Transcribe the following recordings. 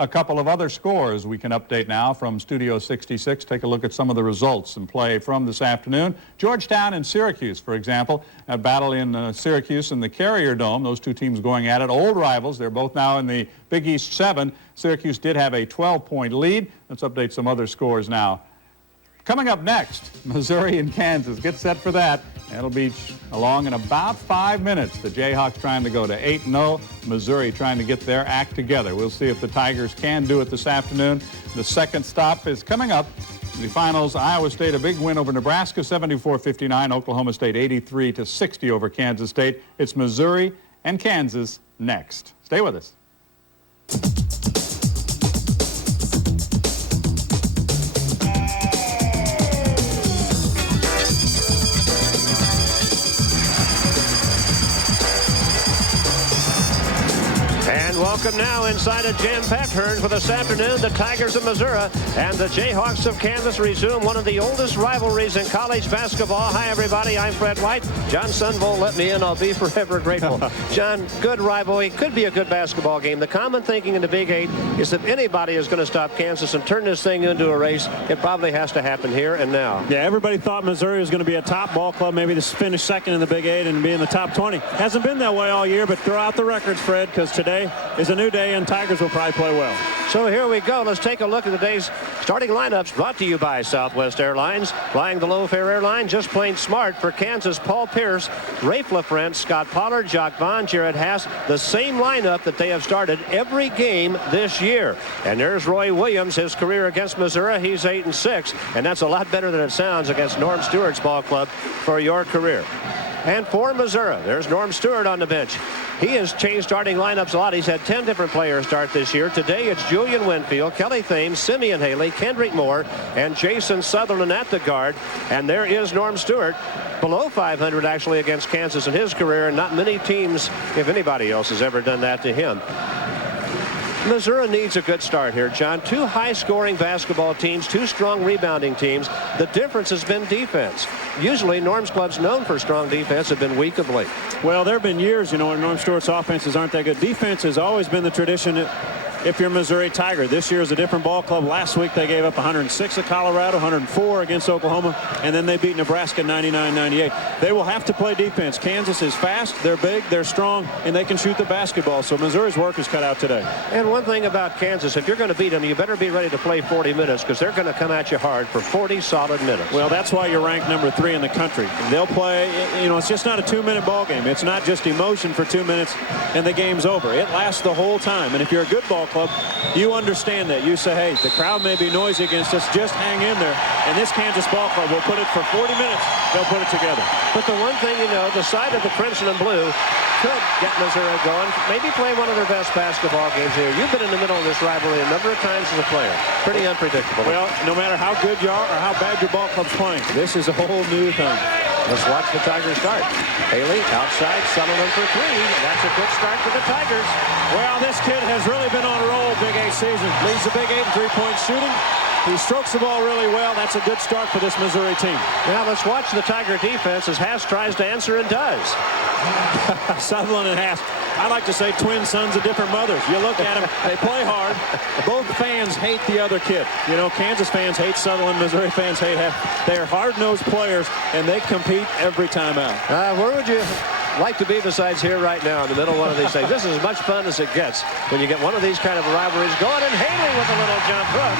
a couple of other scores we can update now from Studio 66. Take a look at some of the results in play from this afternoon. Georgetown and Syracuse, for example, a battle in Syracuse in the Carrier Dome. Those two teams going at it, old rivals. They're both now in the Big East 7. Syracuse did have a 12-point lead. Let's update some other scores now. Coming up next, Missouri and Kansas. Get set for that. That'll be along in about 5 minutes. The Jayhawks trying to go to 8-0. Missouri trying to get their act together. We'll see if the Tigers can do it this afternoon. The second stop is coming up. In the finals, Iowa State a big win over Nebraska, 74-59. Oklahoma State 83-60 over Kansas State. It's Missouri and Kansas next. Stay with us. Welcome now inside a jam-packed herd for this afternoon. The Tigers of Missouri and the Jayhawks of Kansas resume one of the oldest rivalries in college basketball. Hi, everybody. I'm Fred White. John Sunvol let me in. I'll be forever grateful. John, good rivalry. Could be a good basketball game. The common thinking in the Big Eight is if anybody is going to stop Kansas and turn this thing into a race, it probably has to happen here and now. Yeah, everybody thought Missouri was going to be a top ball club, maybe to finish second in the Big Eight and be in the top 20. Hasn't been that way all year, but throw out the records, Fred, because today is a new day and Tigers will probably play well. So here we go. Let's take a look at the day's starting lineups brought to you by Southwest Airlines. Flying the low-fare airline, just plain smart. For Kansas, Paul Pierce, Rafe LaFrance, Scott Pollard, Jacques Vaughn, Jared Haas, the same lineup that they have started every game this year. And there's Roy Williams, his career against Missouri. He's 8-6, and that's a lot better than it sounds against Norm Stewart's ball club for your career. And for Missouri, there's Norm Stewart on the bench. He has changed starting lineups a lot. He's had 10 different players start this year. Today it's Julian Winfield, Kelly Thames, Simeon Haley, Kendrick Moore, and Jason Sutherland at the guard. And there is Norm Stewart, below 500 actually against Kansas in his career, and not many teams, if anybody else, has ever done that to him. Missouri needs a good start here, John. Two high-scoring basketball teams, two strong rebounding teams. The difference has been defense. Usually, Norm's clubs known for strong defense have been weak of late. Well, there have been years, when Norm Stewart's offenses aren't that good. Defense has always been the tradition if you're Missouri Tiger. This year is a different ball club. Last week they gave up 106 at Colorado, 104 against Oklahoma, and then they beat Nebraska 99-98. They will have to play defense. Kansas is fast, they're big, they're strong, and they can shoot the basketball. So Missouri's work is cut out today. And one thing about Kansas, if you're going to beat them, you better be ready to play 40 minutes because they're going to come at you hard for 40 solid minutes. Well, that's why you're ranked number 3 in the country. They'll play, it's just not a 2-minute ball game. It's not just emotion for 2 minutes and the game's over. It lasts the whole time. And if you're a good ball club, you understand that. You say, hey, the crowd may be noisy against us, just hang in there. And this Kansas ball club will put it for 40 minutes. They'll put it together. But the one thing the side of the crimson and blue could get Missouri going, maybe play one of their best basketball games here. You've been in the middle of this rivalry a number of times as a player. Pretty unpredictable. Well, no matter how good you are or how bad your ball club's playing, this is a whole new thing. Let's watch the Tigers start. Haley outside, Sutherland for 3. That's a good start for the Tigers. Well, this kid has really been on a roll Big 8 season. Leads the Big 8 in three-point shooting. He strokes the ball really well. That's a good start for this Missouri team. Now let's watch the Tiger defense as Haas tries to answer and does. Sutherland and Haas. I like to say twin sons of different mothers. You look at them, they play hard. Both fans hate the other kid. Kansas fans hate Sutherland, Missouri fans hate Haas. They're hard-nosed players, and they compete every time out. Where would you like to be besides here right now in the middle of one of these things? This is as much fun as it gets when you get one of these kind of rivalries going, and Haley with a little jump hook.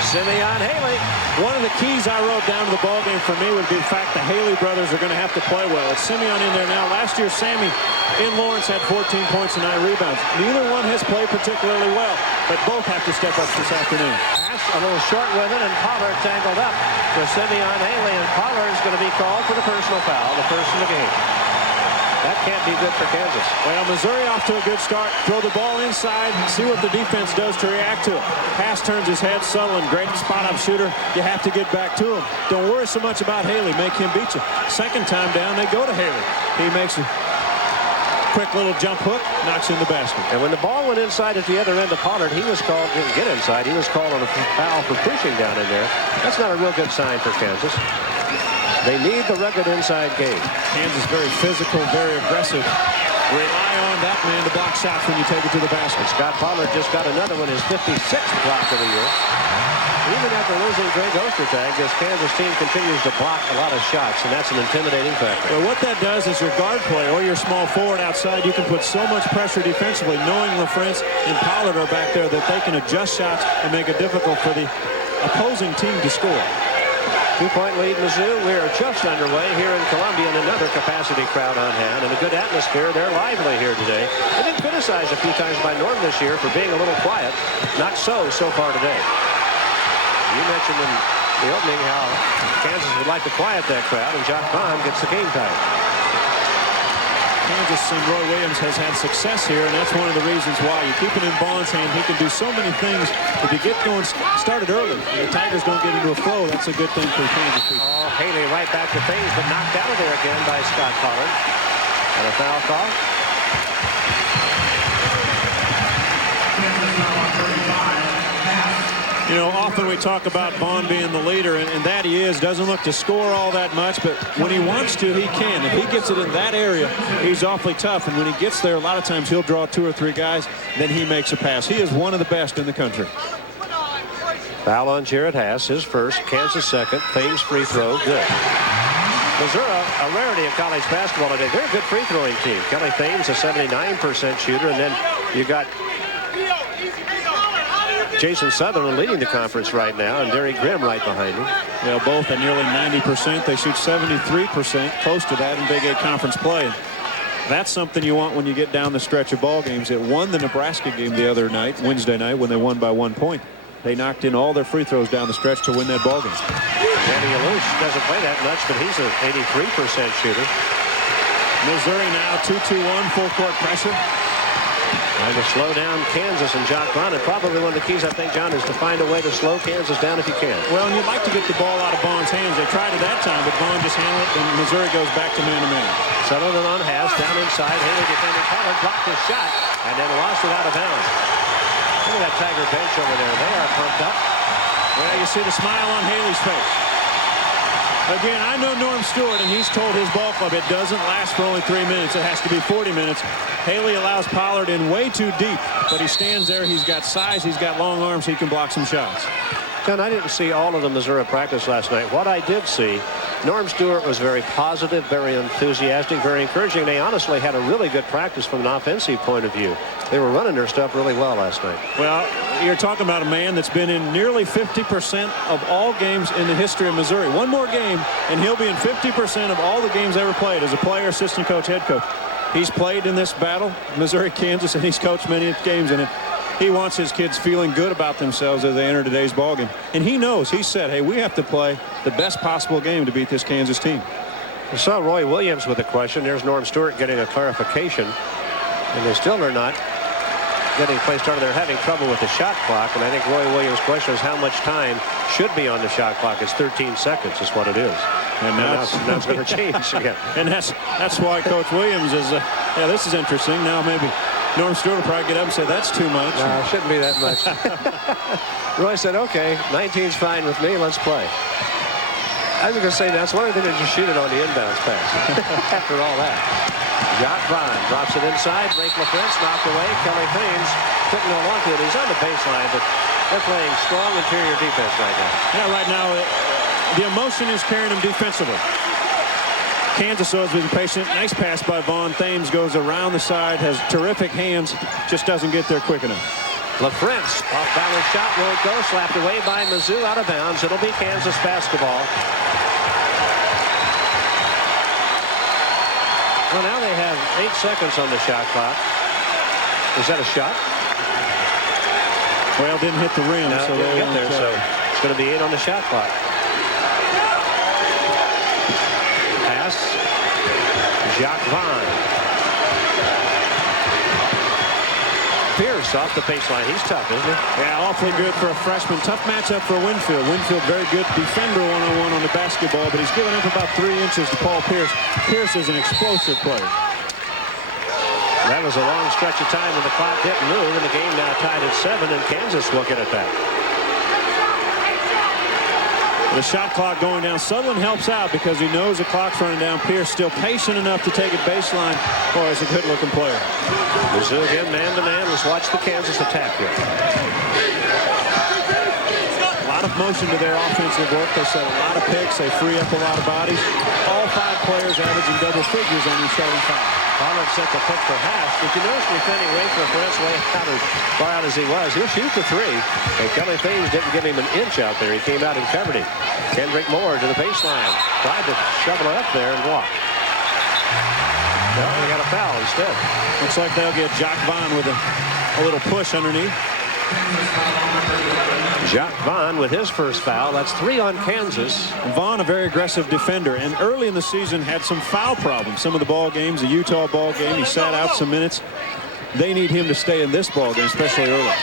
Simeon Haley. One of the keys I wrote down to the ballgame for me would be the fact the Haley brothers are going to have to play well. It's Simeon in there now. Last year, Sammy in Lawrence had 14 points and 9 rebounds. Neither one has played particularly well, but both have to step up this afternoon. Pass a little short with it, and Pollard tangled up with Simeon Haley, and Pollard is going to be called for the personal foul, the first in the game. That can't be good for Kansas. Well, Missouri off to a good start. Throw the ball inside and see what the defense does to react to it. Haas turns his head. Sutherland, great spot-up shooter. You have to get back to him. Don't worry so much about Haley. Make him beat you. Second time down, they go to Haley. He makes a quick little jump hook, knocks in the basket. And when the ball went inside at the other end of Pollard, he was called, didn't get inside. He was called on a foul for pushing down in there. That's not a real good sign for Kansas. They need the rugged inside game. Kansas very physical, very aggressive. Rely on that man to block shots when you take it to the basket. And Scott Pollard just got another one, his 56th block of the year. Even after losing Greg Ostertag, this Kansas team continues to block a lot of shots, and that's an intimidating factor. Well, what that does is your guard play or your small forward outside, you can put so much pressure defensively, knowing LaFrance and Pollard are back there, that they can adjust shots and make it difficult for the opposing team to score. 2-point lead, Mizzou. We are just underway here in Columbia, and another capacity crowd on hand and a good atmosphere. They're lively here today. They've been criticized a few times by Norm this year for being a little quiet. Not so far today. You mentioned in the opening how Kansas would like to quiet that crowd, and Jacques Vaughn gets the game tied. Kansas and Roy Williams has had success here, and that's one of the reasons why. You keep it in Vaughn's hand. He can do so many things. If you get going started early, the Tigers don't get into a flow. That's a good thing for Kansas people. Oh, Haley right back to things, but knocked out of there again by Scott Pollard. And a foul call. You know, often we talk about Vaughn being the leader, and that he is. Doesn't look to score all that much, but when he wants to, he can. If he gets it in that area, he's awfully tough. And when he gets there, a lot of times he'll draw 2 or 3 guys, then he makes a pass. He is one of the best in the country. Foul on Jared Haas, his first, Kansas second. Thames free throw, good. Missouri, a rarity in college basketball today. They're a good free throwing team. Kelly Thames, a 79% shooter, and then you got Jason Sutherland leading the conference right now, and Derek Grimm right behind him. Yeah, both at nearly 90%. They shoot 73%, close to that in Big 8 conference play. That's something you want when you get down the stretch of ball games. It won the Nebraska game the other night, Wednesday night, when they won by 1 point. They knocked in all their free throws down the stretch to win that ball game. Danny Alouche doesn't play that much, but he's an 83% shooter. Missouri now 2-2-1, full court pressure. Trying to slow down Kansas and Jacques Vaughn. And probably one of the keys, I think, John, is to find a way to slow Kansas down if you can. Well, and you'd like to get the ball out of Vaughn's hands. They tried it that time, but Vaughn just handled it, and Missouri goes back to man-to-man. Sutherland on Haas, down inside. Haley defending Pollard, blocked his shot, and then lost it out of bounds. Look at that Tiger bench over there. They are pumped up. Well, you see the smile on Haley's face. Again, I know Norm Stewart, and he's told his ball club it doesn't last for only 3 minutes. It has to be 40 minutes. Haley allows Pollard in way too deep, but he stands there. He's got size. He's got long arms. He can block some shots. John, I didn't see all of the Missouri practice last night. What I did see, Norm Stewart was very positive, very enthusiastic, very encouraging. They honestly had a really good practice from an offensive point of view. They were running their stuff really well last night. Well, you're talking about a man that's been in nearly 50% of all games in the history of Missouri. One more game, and he'll be in 50% of all the games ever played as a player, assistant coach, head coach. He's played in this battle, Missouri-Kansas, and he's coached many games in it. He wants his kids feeling good about themselves as they enter today's ballgame. And he knows, he said, hey, we have to play the best possible game to beat this Kansas team. I saw Roy Williams with a question. There's Norm Stewart getting a clarification. And they still are not getting play started. They're having trouble with the shot clock. And I think Roy Williams' question is how much time should be on the shot clock. It's 13 seconds is what it is. And now it's going to change again. And that's why Coach Williams is, yeah, this is interesting. Now maybe Norm Stewart will probably get up and say, that's too much. No, it shouldn't be that much. Roy said, okay, 19's fine with me. Let's play. I was going to say, that's one of the things to just shoot it on the inbounds pass. After all that. Jacques Vaughn drops it inside. Rafe LaFrance knocked away. Kelly Thames couldn't hold on to it. He's on the baseline, but they're playing strong interior defense right now. Yeah, right now, the emotion is carrying him defensively. Kansas has been patient. Nice pass by Vaughn. Thames goes around the side, has terrific hands, just doesn't get there quick enough. LaFrance, off-balance shot, won't go, slapped away by Mizzou, out of bounds. It'll be Kansas basketball. Well, now they have 8 seconds on the shot clock. Is that a shot? Well, didn't hit the rim, no, so didn't get there. So it's going to be 8 on the shot clock. Pass. Jacques Vaughn. Pierce off the baseline. He's tough, isn't he? Yeah, awfully good for a freshman. Tough matchup for Winfield. Winfield very good defender one-on-one on the basketball, but he's given up about 3 inches to Paul Pierce. Pierce is an explosive player. That was a long stretch of time when the clock didn't move, and the game now tied at 7, and Kansas looking at that. The shot clock going down. Sutherland helps out because he knows the clock's running down. Pierce still patient enough to take it baseline. Boy, he's a good-looking player. Mizzou again, man-to-man. Let's watch the Kansas attack here. A lot of motion to their offensive work. They set a lot of picks. They free up a lot of bodies. All 5 players averaging double figures on each starting 5. Pollard set the pick for Haas. Did you notice defending Rayford France way out as far out as he was? He'll shoot the 3. And Kelly Thames didn't give him an inch out there. He came out and covered him. Kendrick Moore to the baseline. Tried to shovel it up there and walk. No, they got a foul instead. Looks like they'll get Jock Vaughn with a little push underneath. Jock Vaughn with his first foul. That's 3 on Kansas. Vaughn, a very aggressive defender, and early in the season had some foul problems. Some of the ball games, the Utah ball game, he sat out some minutes. They need him to stay in this ball game, especially early.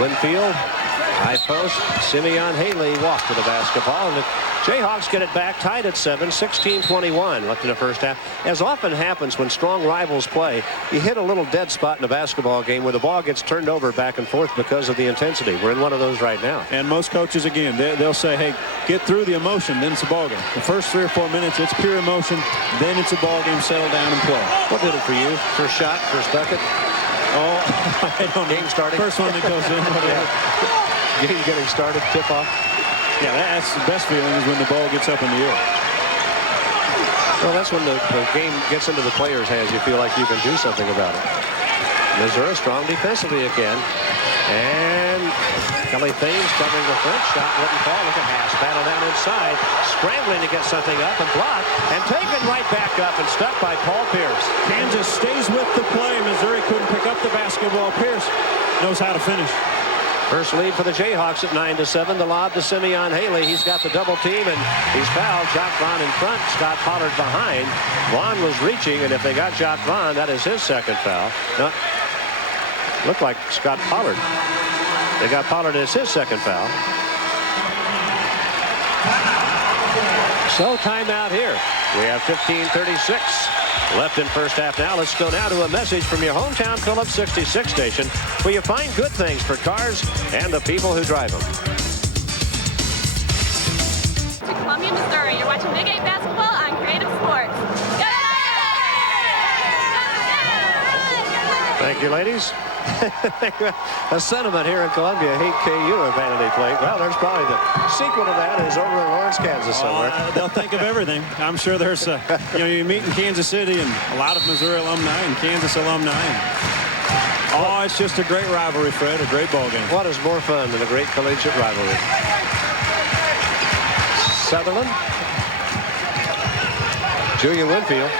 Winfield, high post. Simeon Haley walked to the basketball, and the Jayhawks get it back, tied at 7, 16-21 left in the first half. As often happens when strong rivals play, you hit a little dead spot in a basketball game where the ball gets turned over back and forth because of the intensity. We're in one of those right now. And most coaches, again, they'll say, hey, get through the emotion, then it's a ball game. The first 3 or 4 minutes, it's pure emotion, then it's a ball game, settle down and play. What did it for you? First shot, first bucket? Oh, I don't know. Game starting. First one that goes in. Game getting started, tip off. Yeah, that's the best feeling is when the ball gets up in the air. Well, that's when the game gets into the players' hands. You feel like you can do something about it. Missouri strong defensively again. And Kelly Thames covering the front. Shot wouldn't fall. Look at Haas. Battle down inside. Scrambling to get something up and blocked. And taken right back up and stuck by Paul Pierce. Kansas stays with the play. Missouri couldn't pick up the basketball. Pierce knows how to finish. First lead for the Jayhawks at 9-7. The lob to Simeon Haley. He's got the double team, and he's fouled. Jock Vaughn in front. Scott Pollard behind. Vaughn was reaching, and if they got Jock Vaughn, that is his second foul. No, looked like Scott Pollard. They got Pollard as his second foul. So timeout here. We have 15:36 left in first half now. Let's go now to a message from your hometown Phillips 66 station, where you find good things for cars and the people who drive them. To Columbia, Missouri, you're watching Big 8 basketball on Creative Sports. Thank you, ladies. A sentiment here in Columbia. Hate KU at Vanity Plate. Well, there's probably the sequel to that is over in Lawrence, Kansas somewhere. They'll think of everything. I'm sure there's you meet in Kansas City and a lot of Missouri alumni and Kansas alumni. Oh, it's just a great rivalry, Fred. A great ball game. What is more fun than a great collegiate rivalry? Sutherland. Julian Winfield.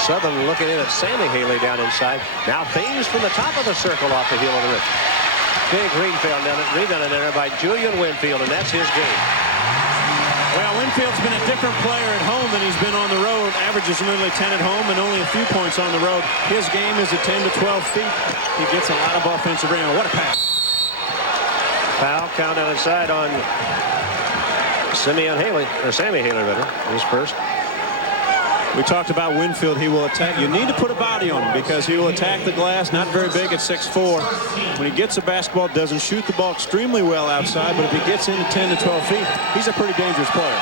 Sutherland looking in at Sammy Haley down inside. Now Thames from the top of the circle off the heel of the rim. Big Greenfield down it, rebounded there by Julian Winfield, and that's his game. Well, Winfield's been a different player at home than he's been on the road. Averages nearly 10 at home and only a few points on the road. His game is at 10 to 12 feet. He gets a lot of offensive rebound. What a pass. Foul count outside on Simeon Haley, or Sammy Haley rather, his first. We talked about Winfield. He will attack. You need to put a body on him because he will attack the glass. Not very big at 6'4". When he gets a basketball, doesn't shoot the ball extremely well outside, but if he gets into 10 to 12 feet, he's a pretty dangerous player.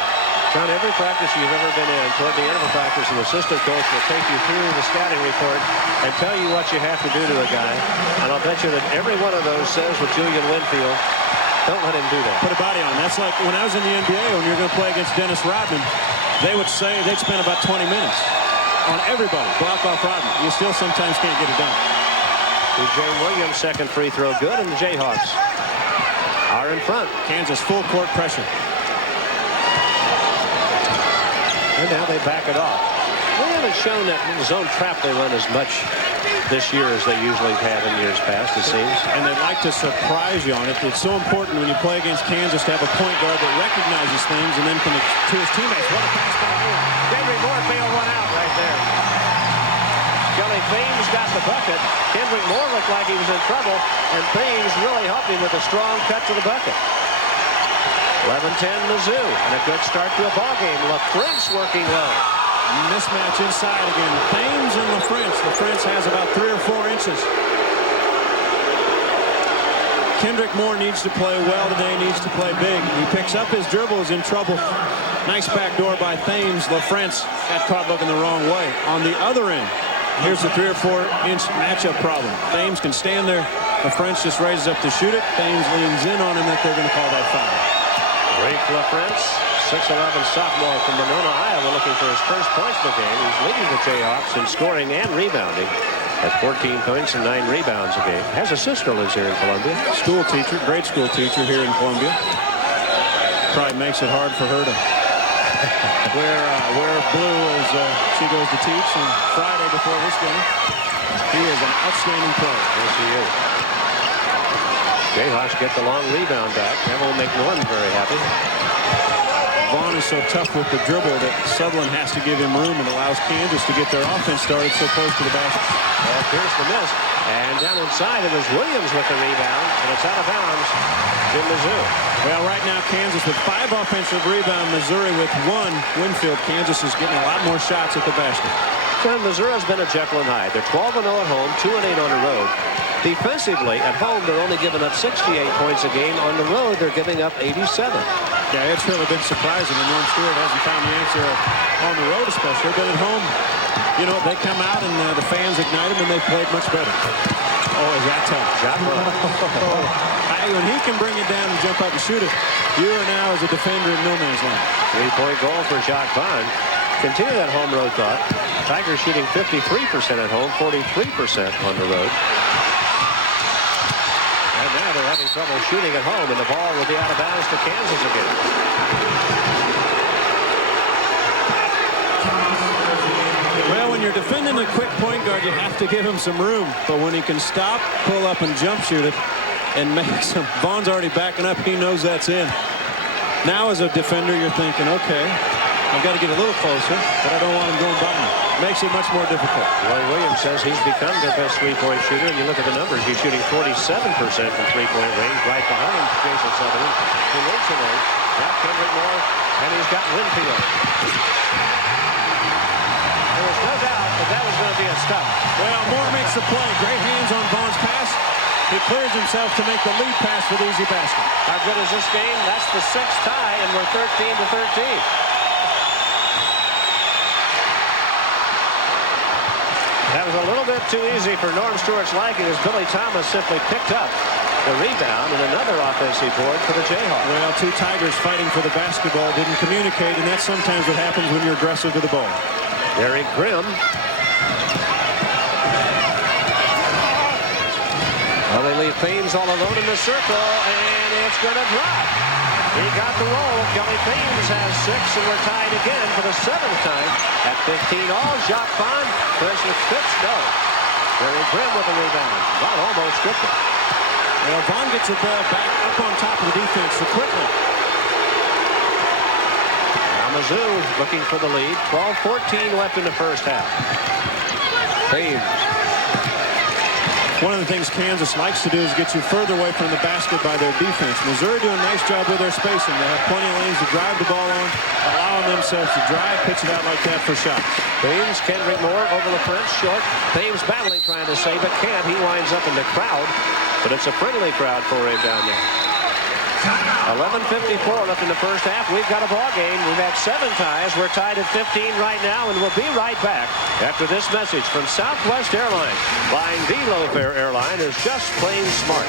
John, every practice you've ever been in, toward the end of a practice, an assistant coach will take you through the scouting report and tell you what you have to do to a guy. And I'll bet you that every one of those says with Julian Winfield, don't let him do that. Put a body on him. That's like when I was in the NBA, when you're going to play against Dennis Rodman, they would say they'd spend about 20 minutes on everybody. Block off Rodman. You still sometimes can't get it done. DJ Williams' second free throw good, and the Jayhawks are in front. Kansas full court pressure. And now they back it off. They haven't shown that zone trap they run as much this year as they usually have in years past, it seems. And they'd like to surprise you on it. It's so important when you play against Kansas to have a point guard that recognizes things and then to his teammates. What a pass by Moore. Kendrick Moore bailed one out right there. Kelly Thames got the bucket. Kendrick Moore looked like he was in trouble, and Thames really helped him with a strong cut to the bucket. 11-10 Mizzou, and a good start to a ball game. LaFrentz working low. Mismatch inside again. Thames and LaFrentz. LaFrentz has about 3 or 4 inches. Kendrick Moore needs to play well today, needs to play big. He picks up his dribble, is in trouble. Nice backdoor by Thames. LaFrance got caught looking the wrong way. On the other end, here's the 3 or 4 inch matchup problem. Thames can stand there. LaFrance just raises up to shoot it. Thames leans in on him that they're going to call that foul. Rafe LaFrance, 6'11" sophomore from Monona, Iowa, looking for his first points of the game. He's leading the Jayhawks in scoring and rebounding at 14 points and 9 rebounds a game. Has a sister lives here in Columbia. School teacher, grade school teacher here in Columbia. Probably makes it hard for her to wear blue as she goes to teach. And Friday before this game, he is an outstanding player. Yes, he is. Jayhawks get the long rebound back. That will make Norton very happy. Vaughn is so tough with the dribble that Sutherland has to give him room and allows Kansas to get their offense started so close to the basket. Well, here's the miss. And down inside, it was Williams with the rebound, and it's out of bounds to Mizzou. Well, right now, Kansas with 5 offensive rebounds, Missouri with 1. Winfield, Kansas is getting a lot more shots at the basket. So Missouri has been a Jekyll and Hyde. They're 12-0 at home, 2-8 on the road. Defensively, at home, they're only giving up 68 points a game. On the road, they're giving up 87. Yeah, it's really been surprising. And Norm Stewart hasn't found the answer on the road especially. But at home, you know, they come out and the fans ignite them, and they've played much better. Oh, is that tough? When he can bring it down and jump up and shoot it, you are now as a defender in no man's land. 3-point goal for Jacques Vaughn. Continue that home road thought. Tigers shooting 53% at home, 43% on the road. And now they're having trouble shooting at home, and the ball will be out of bounds to Kansas again. Well, when you're defending a quick point guard, you have to give him some room. But when he can stop, pull up, and jump shoot it, and make some, Vaughn's already backing up. He knows that's in. Now, as a defender, you're thinking, okay, I've got to get a little closer, but I don't want him going by me. Makes it much more difficult. Roy Williams says he's become their best three-point shooter, and you look at the numbers, he's shooting 47% from three-point range, right behind Jason Sutherland, who leads the way. Now Kendrick Moore, and he's got Winfield. There was no doubt that was going to be a stop. Well, Moore makes the play. Great hands on Vaughn's pass. He clears himself to make the lead pass for the easy basket. How good is this game? That's the 6th tie, and we're 13-13. That was a little bit too easy for Norm Stewart's liking as Billy Thomas simply picked up the rebound and another offensive board for the Jayhawks. Well, 2 Tigers fighting for the basketball didn't communicate, and that's sometimes what happens when you're aggressive to the ball. Derek Grimm. Well, they leave Thames all alone in the circle, and it's going to drop. He got the roll. Kelly Thames has 6, and we're tied again for the 7th time at 15 all. Jacques Vaughn, Presley Fitz, no. Derek Grimm with the rebound. Vaughn almost stripped it. Well, Vaughn gets the ball back up on top of the defense so quickly. Now Mizzou looking for the lead. 12-14 left in the first half. Thames. One of the things Kansas likes to do is get you further away from the basket by their defense. Missouri doing a nice job with their spacing. They have plenty of lanes to drive the ball on, allowing themselves to drive, pitch it out like that for shots. Thames, Kendrick Moore over the French, short. Thames battling, trying to save it, can't. He winds up in the crowd, but it's a friendly crowd for him down there. 11:54 left in the first half. We've got a ball game. We've had 7 ties. We're tied at 15 right now, and we'll be right back after this message from Southwest Airlines. Flying the low-fare airline is just plain smart.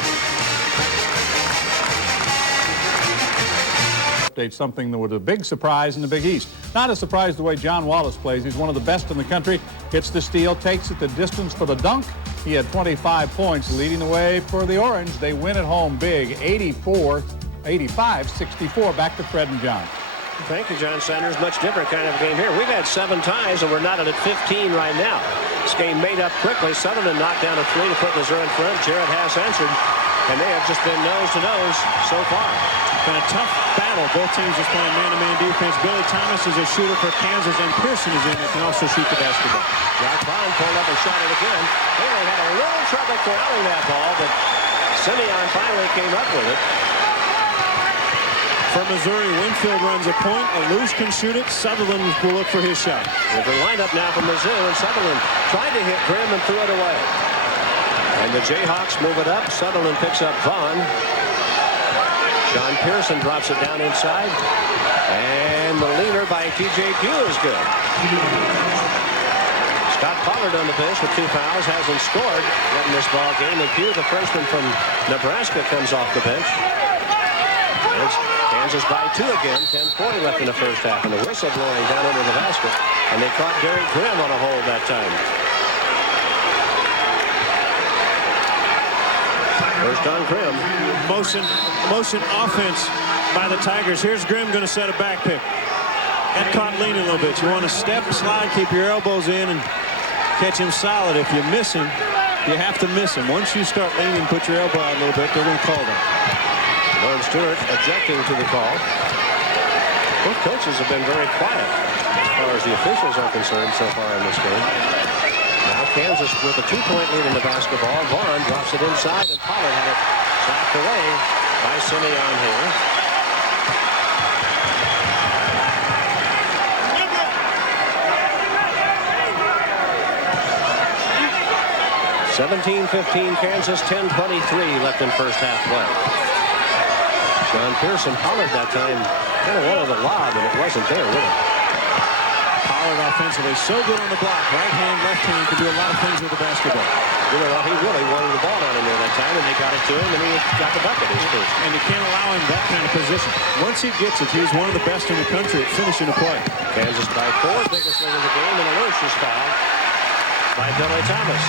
Update something that was a big surprise in the Big East. Not a surprise the way John Wallace plays. He's one of the best in the country. Gets the steal, takes it the distance for the dunk. He had 25 points, leading the way for the Orange. They win at home big, 85-64. Back to Fred and John. Thank you, John Sanders. Much different kind of game here. We've had 7 ties, and we're not at 15 right now. This game made up quickly. Sutherland knocked down a 3 to put Missouri in front. Jared Haas answered, and they have just been nose-to-nose so far. Been a tough battle. Both teams just playing man-to-man defense. Billy Thomas is a shooter for Kansas, and Pearson is in that can also shoot the basketball. Jacques Vaughn pulled up and shot it again. They had a little trouble corralling that ball, but Simeon finally came up with it. For Missouri, Winfield runs a point. A loose can shoot it. Sutherland will look for his shot. There's a lineup now for Mizzou, and Sutherland tried to hit Grimm and threw it away. And the Jayhawks move it up. Sutherland picks up Vaughn. John Pearson drops it down inside. And the leaner by T.J. Pugh is good. Scott Pollard on the bench with 2 fouls. Hasn't scored yet in this ball game. And Pugh, the freshman from Nebraska, comes off the bench. And it's Kansas by 2 again. 10:40 left in the first half. And the whistle blowing down under the basket. And they caught Derek Grimm on a hold that time. First on Grimm. Motion offense by the Tigers. Here's Grimm going to set a back pick. Got caught leaning a little bit. You want to step, slide, keep your elbows in, and catch him solid. If you miss him, you have to miss him. Once you start leaning, put your elbow out a little bit, they're going to call that. Norm Stewart objecting to the call. Both coaches have been very quiet as far as the officials are concerned so far in this game. Now Kansas with a 2-point lead in the basketball. Vaughn drops it inside, and Pollard had it sacked away by Simeon here. 17-15 Kansas, 10:23 left in first half play. Sean Pearson, Pollard that time kind of wanted a lob, and it wasn't there with him. Pollard offensively so good on the block. Right hand, left hand, can do a lot of things with the basketball. You know, he really wanted the ball down in there that time, and they got it to him, and he got the bucket his first. And you can't allow him that kind of position. Once he gets it, he's one of the best in the country at finishing a play. Kansas by 4, biggest lead of the game, and a Lurch is fouled by Billy Thomas.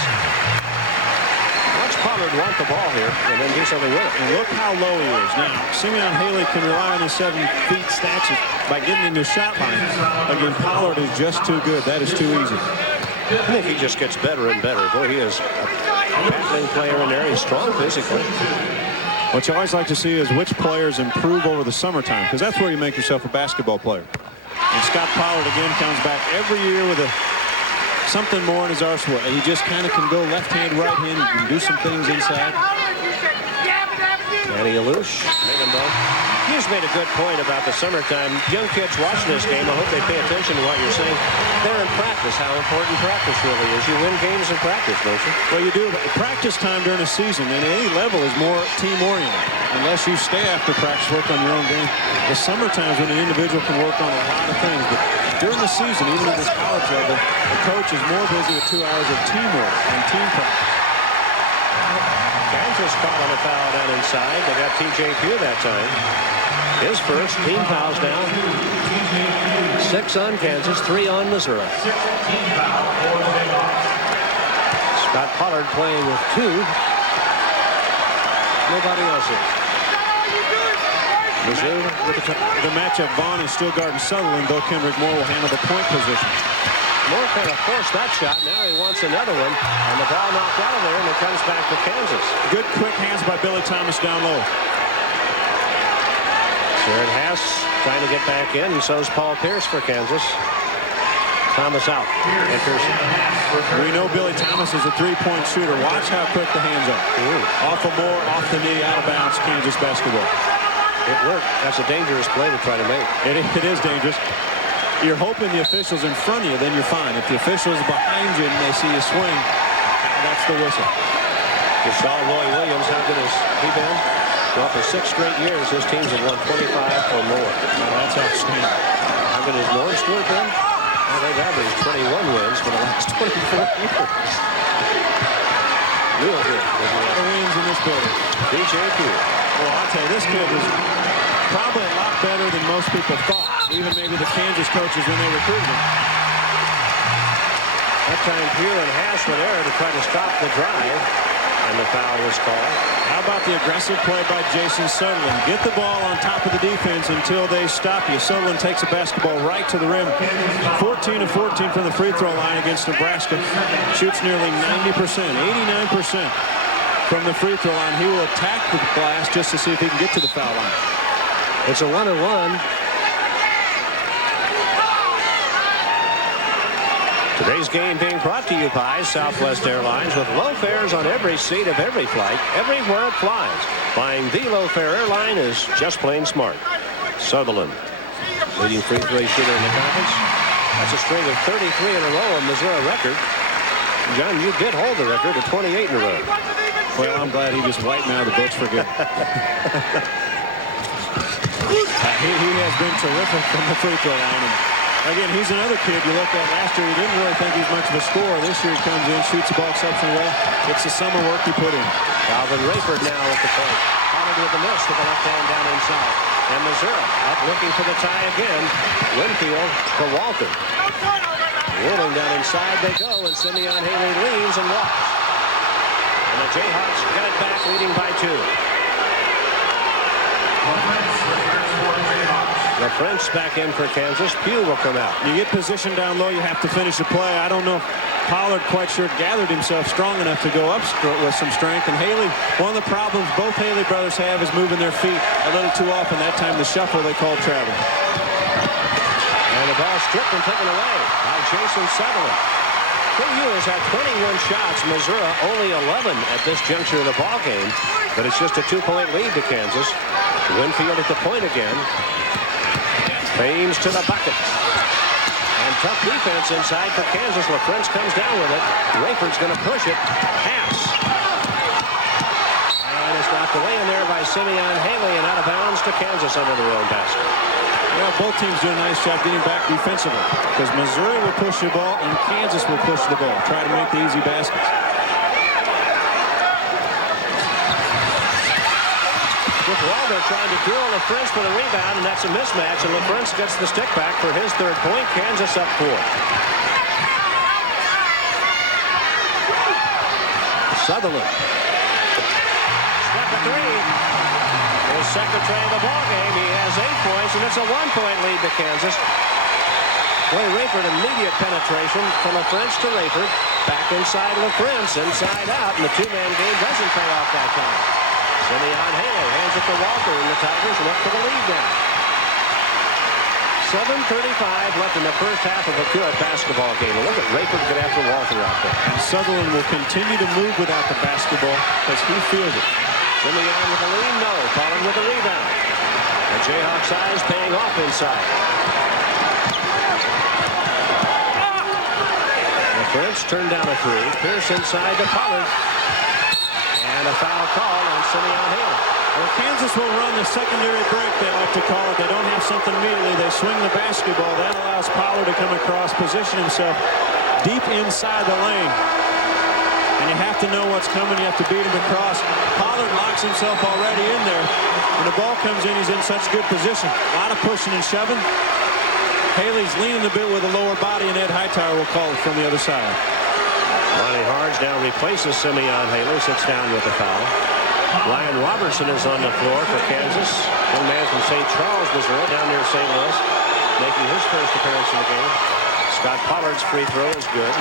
Watch Pollard want the ball here and then do something with it. And look how low he is. Now, Simeon Haley can rely on his 7 feet stature by getting into shot line. Again, Pollard is just too good. That is too easy. I think he just gets better and better. Boy, he is a battling player in there. He's strong physically. What you always like to see is which players improve over the summertime, because that's where you make yourself a basketball player. And Scott Pollard again comes back every year with something more in his arsenal. He just kind of can go left hand, right hand. He can do some things inside. Danny Alush, he's made a good point about the summertime. Young kids watching this game, I hope they pay attention to what you're saying. They're in practice, how important practice really is. You win games in practice, don't you? Well, you do. Practice time during a season at any level is more team-oriented. Unless you stay after practice, work on your own game. The summertime is when an individual can work on a lot of things. But during the season, even at this college level, the coach is more busy with 2 hours of teamwork and team practice. Kansas calling a foul down inside. They got T.J. Pugh that time. His first, team fouls now. 6 on Kansas, 3 on Missouri. Scott Pollard playing with 2. Nobody else is. Missouri with the matchup. Vaughn is still guarding Sutherland, though Kendrick Moore will handle the point position. Moore kind of forced that shot. Now he wants another one. And the ball knocked out of there, and it comes back to Kansas. Good quick hands by Billy Thomas down low. Jared Haas trying to get back in, and so is Paul Pierce for Kansas. Thomas out. And Pearson. We know Billy Thomas is a 3-point shooter. Watch how quick the hands are. Off of Moore, off the knee, out of bounds, Kansas basketball. It worked. That's a dangerous play to try to make. It is dangerous. You're hoping the official's in front of you, then you're fine. If the official's behind you and they see you swing, that's the whistle. You saw Roy Williams. How good has he been? Well, for 6 straight years, his teams have won 25 or more. Well, that's outstanding. How good has Norm Stewart been? Well, they've averaged 21 wins for the last 24 years. Real good. A lot of wins in this building. T.J. Pugh. Well, I'll tell you, this kid is probably a lot better than most people thought. Even maybe the Kansas coaches when they recruited him. That time Pugh and Haas were there to try to stop the drive, and the foul was called. How about the aggressive play by Jason Sutherland? Get the ball on top of the defense until they stop you. Sutherland takes a basketball right to the rim. 14 of 14 from the free throw line against Nebraska. Shoots nearly 90%, 89% from the free throw line. He will attack the glass just to see if he can get to the foul line. It's a 1-on-1. Today's game being brought to you by Southwest Airlines, with low fares on every seat of every flight, everywhere it flies. Flying the low-fare airline is just plain smart. Sutherland, leading free throw shooter in the conference. That's a string of 33 in a row, a Missouri record. John, you did hold the record at 28 in a row. Well, I'm glad he just wiped me out of the books for good. He has been terrific from the free throw line. And again, he's another kid you looked at last year. You didn't really think he was much of a scorer. This year he comes in, shoots the ball exceptionally well. It's the summer work he put in. Calvin Rayford now at the point. Pollard with the miss with the left hand down inside. And Missouri up looking for the tie again. Winfield to Walter. Rolling down inside they go, and Simeon Haley leans and walks. And the Jayhawks get it back, leading by 2. LaFrentz back in for Kansas. Pugh will come out. You get positioned down low, you have to finish the play. I don't know if Pollard quite sure gathered himself strong enough to go up with some strength. And Haley, one of the problems both Haley brothers have is moving their feet a little too often. That time the shuffle they called travel. And the ball stripped and taken away by Jason Sutherland. KU has had 21 shots. Missouri only 11 at this juncture of the ball game. But it's just a 2-point lead to Kansas. Winfield at the point again. Baines to the bucket. And tough defense inside for Kansas. LaFrentz comes down with it. Rayford's going to push it. Pass. And it's knocked away in there by Simeon Haley and out of bounds to Kansas under their own basket. Yeah, both teams do a nice job getting back defensively because Missouri will push the ball and Kansas will push the ball. Try to make the easy baskets. With Walter trying to drill LaFrentz for the rebound, and that's a mismatch, and LaFrentz gets the stick back for his 3rd point. Kansas up 4. Sutherland. Step of 3. His second tray of the ball game. He has 8 points, and it's a 1-point lead to Kansas. Boy, Rayford, immediate penetration from LaFrentz to Rayford. Back inside LaFrentz, inside out, and the 2-man game doesn't pay off that time. Simeon Haley hands it to Walter, and the Tigers look for the lead now. 7:35 left in the first half of a good basketball game. And look at Rayford get after Walter out there. And Sutherland will continue to move without the basketball because he feels it. Simeon with the lead, no. Pollard with the rebound. The Jayhawks' eyes paying off inside. LaFrentz turned down a 3. Pierce inside to Pollard. And a foul call on Simeon Haley. Well, Kansas will run the secondary break, they like to call it. They don't have something immediately. They swing the basketball. That allows Pollard to come across, position himself deep inside the lane. And you have to know what's coming. You have to beat him across. Pollard locks himself already in there. When the ball comes in, he's in such good position. A lot of pushing and shoving. Haley's leaning a bit with a lower body, and Ed Hightower will call it from the other side. Monty Harge now replaces Simeon Haley, sits down with the foul. Ryan Robertson is on the floor for Kansas. Young man from St. Charles, Missouri, down near St. Louis, making his first appearance in the game. Scott Pollard's free throw is good.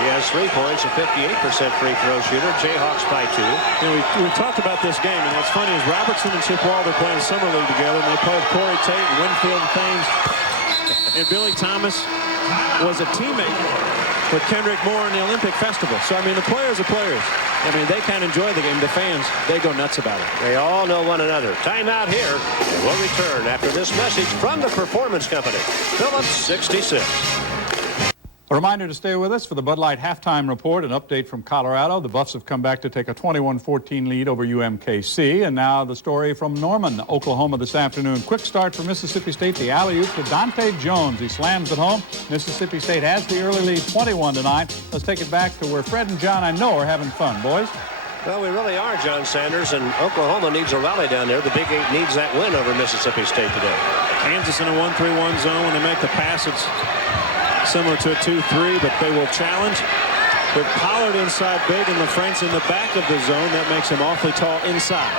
He has 3 points, a 58% free throw shooter. Jayhawks by 2. You know, we talked about this game, and what's funny is Robertson and Chip Walter playing Summer League together, and they played with Corey Tate and Winfield and Thames. And Billy Thomas was a teammate with Kendrick Moore in the Olympic Festival. So, I mean, the players are players. I mean, they kind of enjoy the game. The fans, they go nuts about it. They all know one another. Timeout here. And we'll return after this message from the Performance Company. Phillips 66. A reminder to stay with us for the Bud Light halftime report, an update from Colorado. The Buffs have come back to take a 21-14 lead over UMKC. And now the story from Norman, Oklahoma this afternoon. Quick start for Mississippi State. The alley-oop to Dante Jones. He slams it home. Mississippi State has the early lead 21-9. Let's take it back to where Fred and John, I know, are having fun. Boys? Well, we really are, John Sanders, and Oklahoma needs a rally down there. The Big 8 needs that win over Mississippi State today. Kansas in a 1-3-1 zone. When they make the pass, it's similar to a 2-3, but they will challenge. With Pollard inside big and LaFrentz in the back of the zone, that makes him awfully tall inside.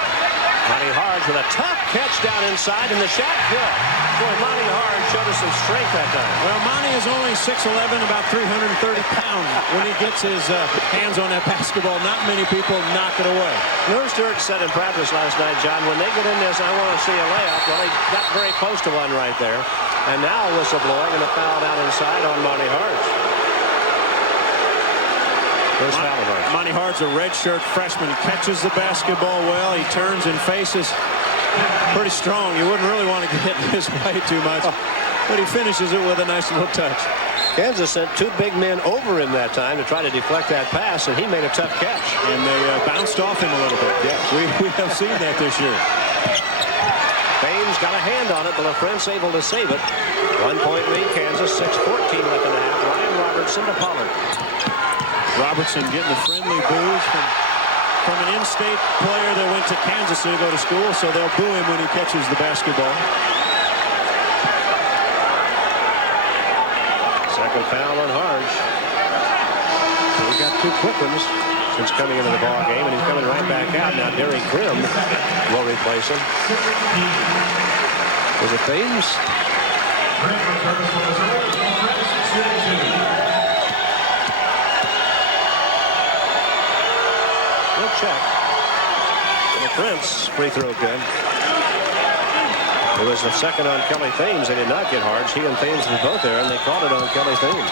Monty Harge with a tough catch down inside, and the shot good. Boy, Monty Harge showed us some strength that time. Well, Monty is only 6'11", about 330 pounds. When he gets his hands on that basketball, not many people knock it away. Norm Stewart said in practice last night, John, when they get in this, I want to see a layup. Well, they got very close to one right there. And now a whistle blowing and a foul down inside on Monty Harge. First foul of Harge. Monty Harge, a redshirt freshman. He catches the basketball well. He turns and faces pretty strong. You wouldn't really want to get his way too much. But he finishes it with a nice little touch. Kansas sent two big men over him that time to try to deflect that pass, and he made a tough catch. And they bounced off him a little bit. Yeah, we have seen that this year. Thames got a hand on it, but LaFrance able to save it. 1-point lead, Kansas, 6:14 left in the half. Ryan Robertson to Pollard. Robertson getting the friendly boos from an in-state player that went to Kansas to go to school, so they'll boo him when he catches the basketball. Second foul on Harge. So we got two quick ones since coming into the ball game, and he's coming right back out. Now Derek Grimm will replace him. Is it Thames? We'll check. And the Prince free throw good. It was the second on Kelly Thames. They did not get Harge. He and Thames were both there, and they called it on Kelly Thames.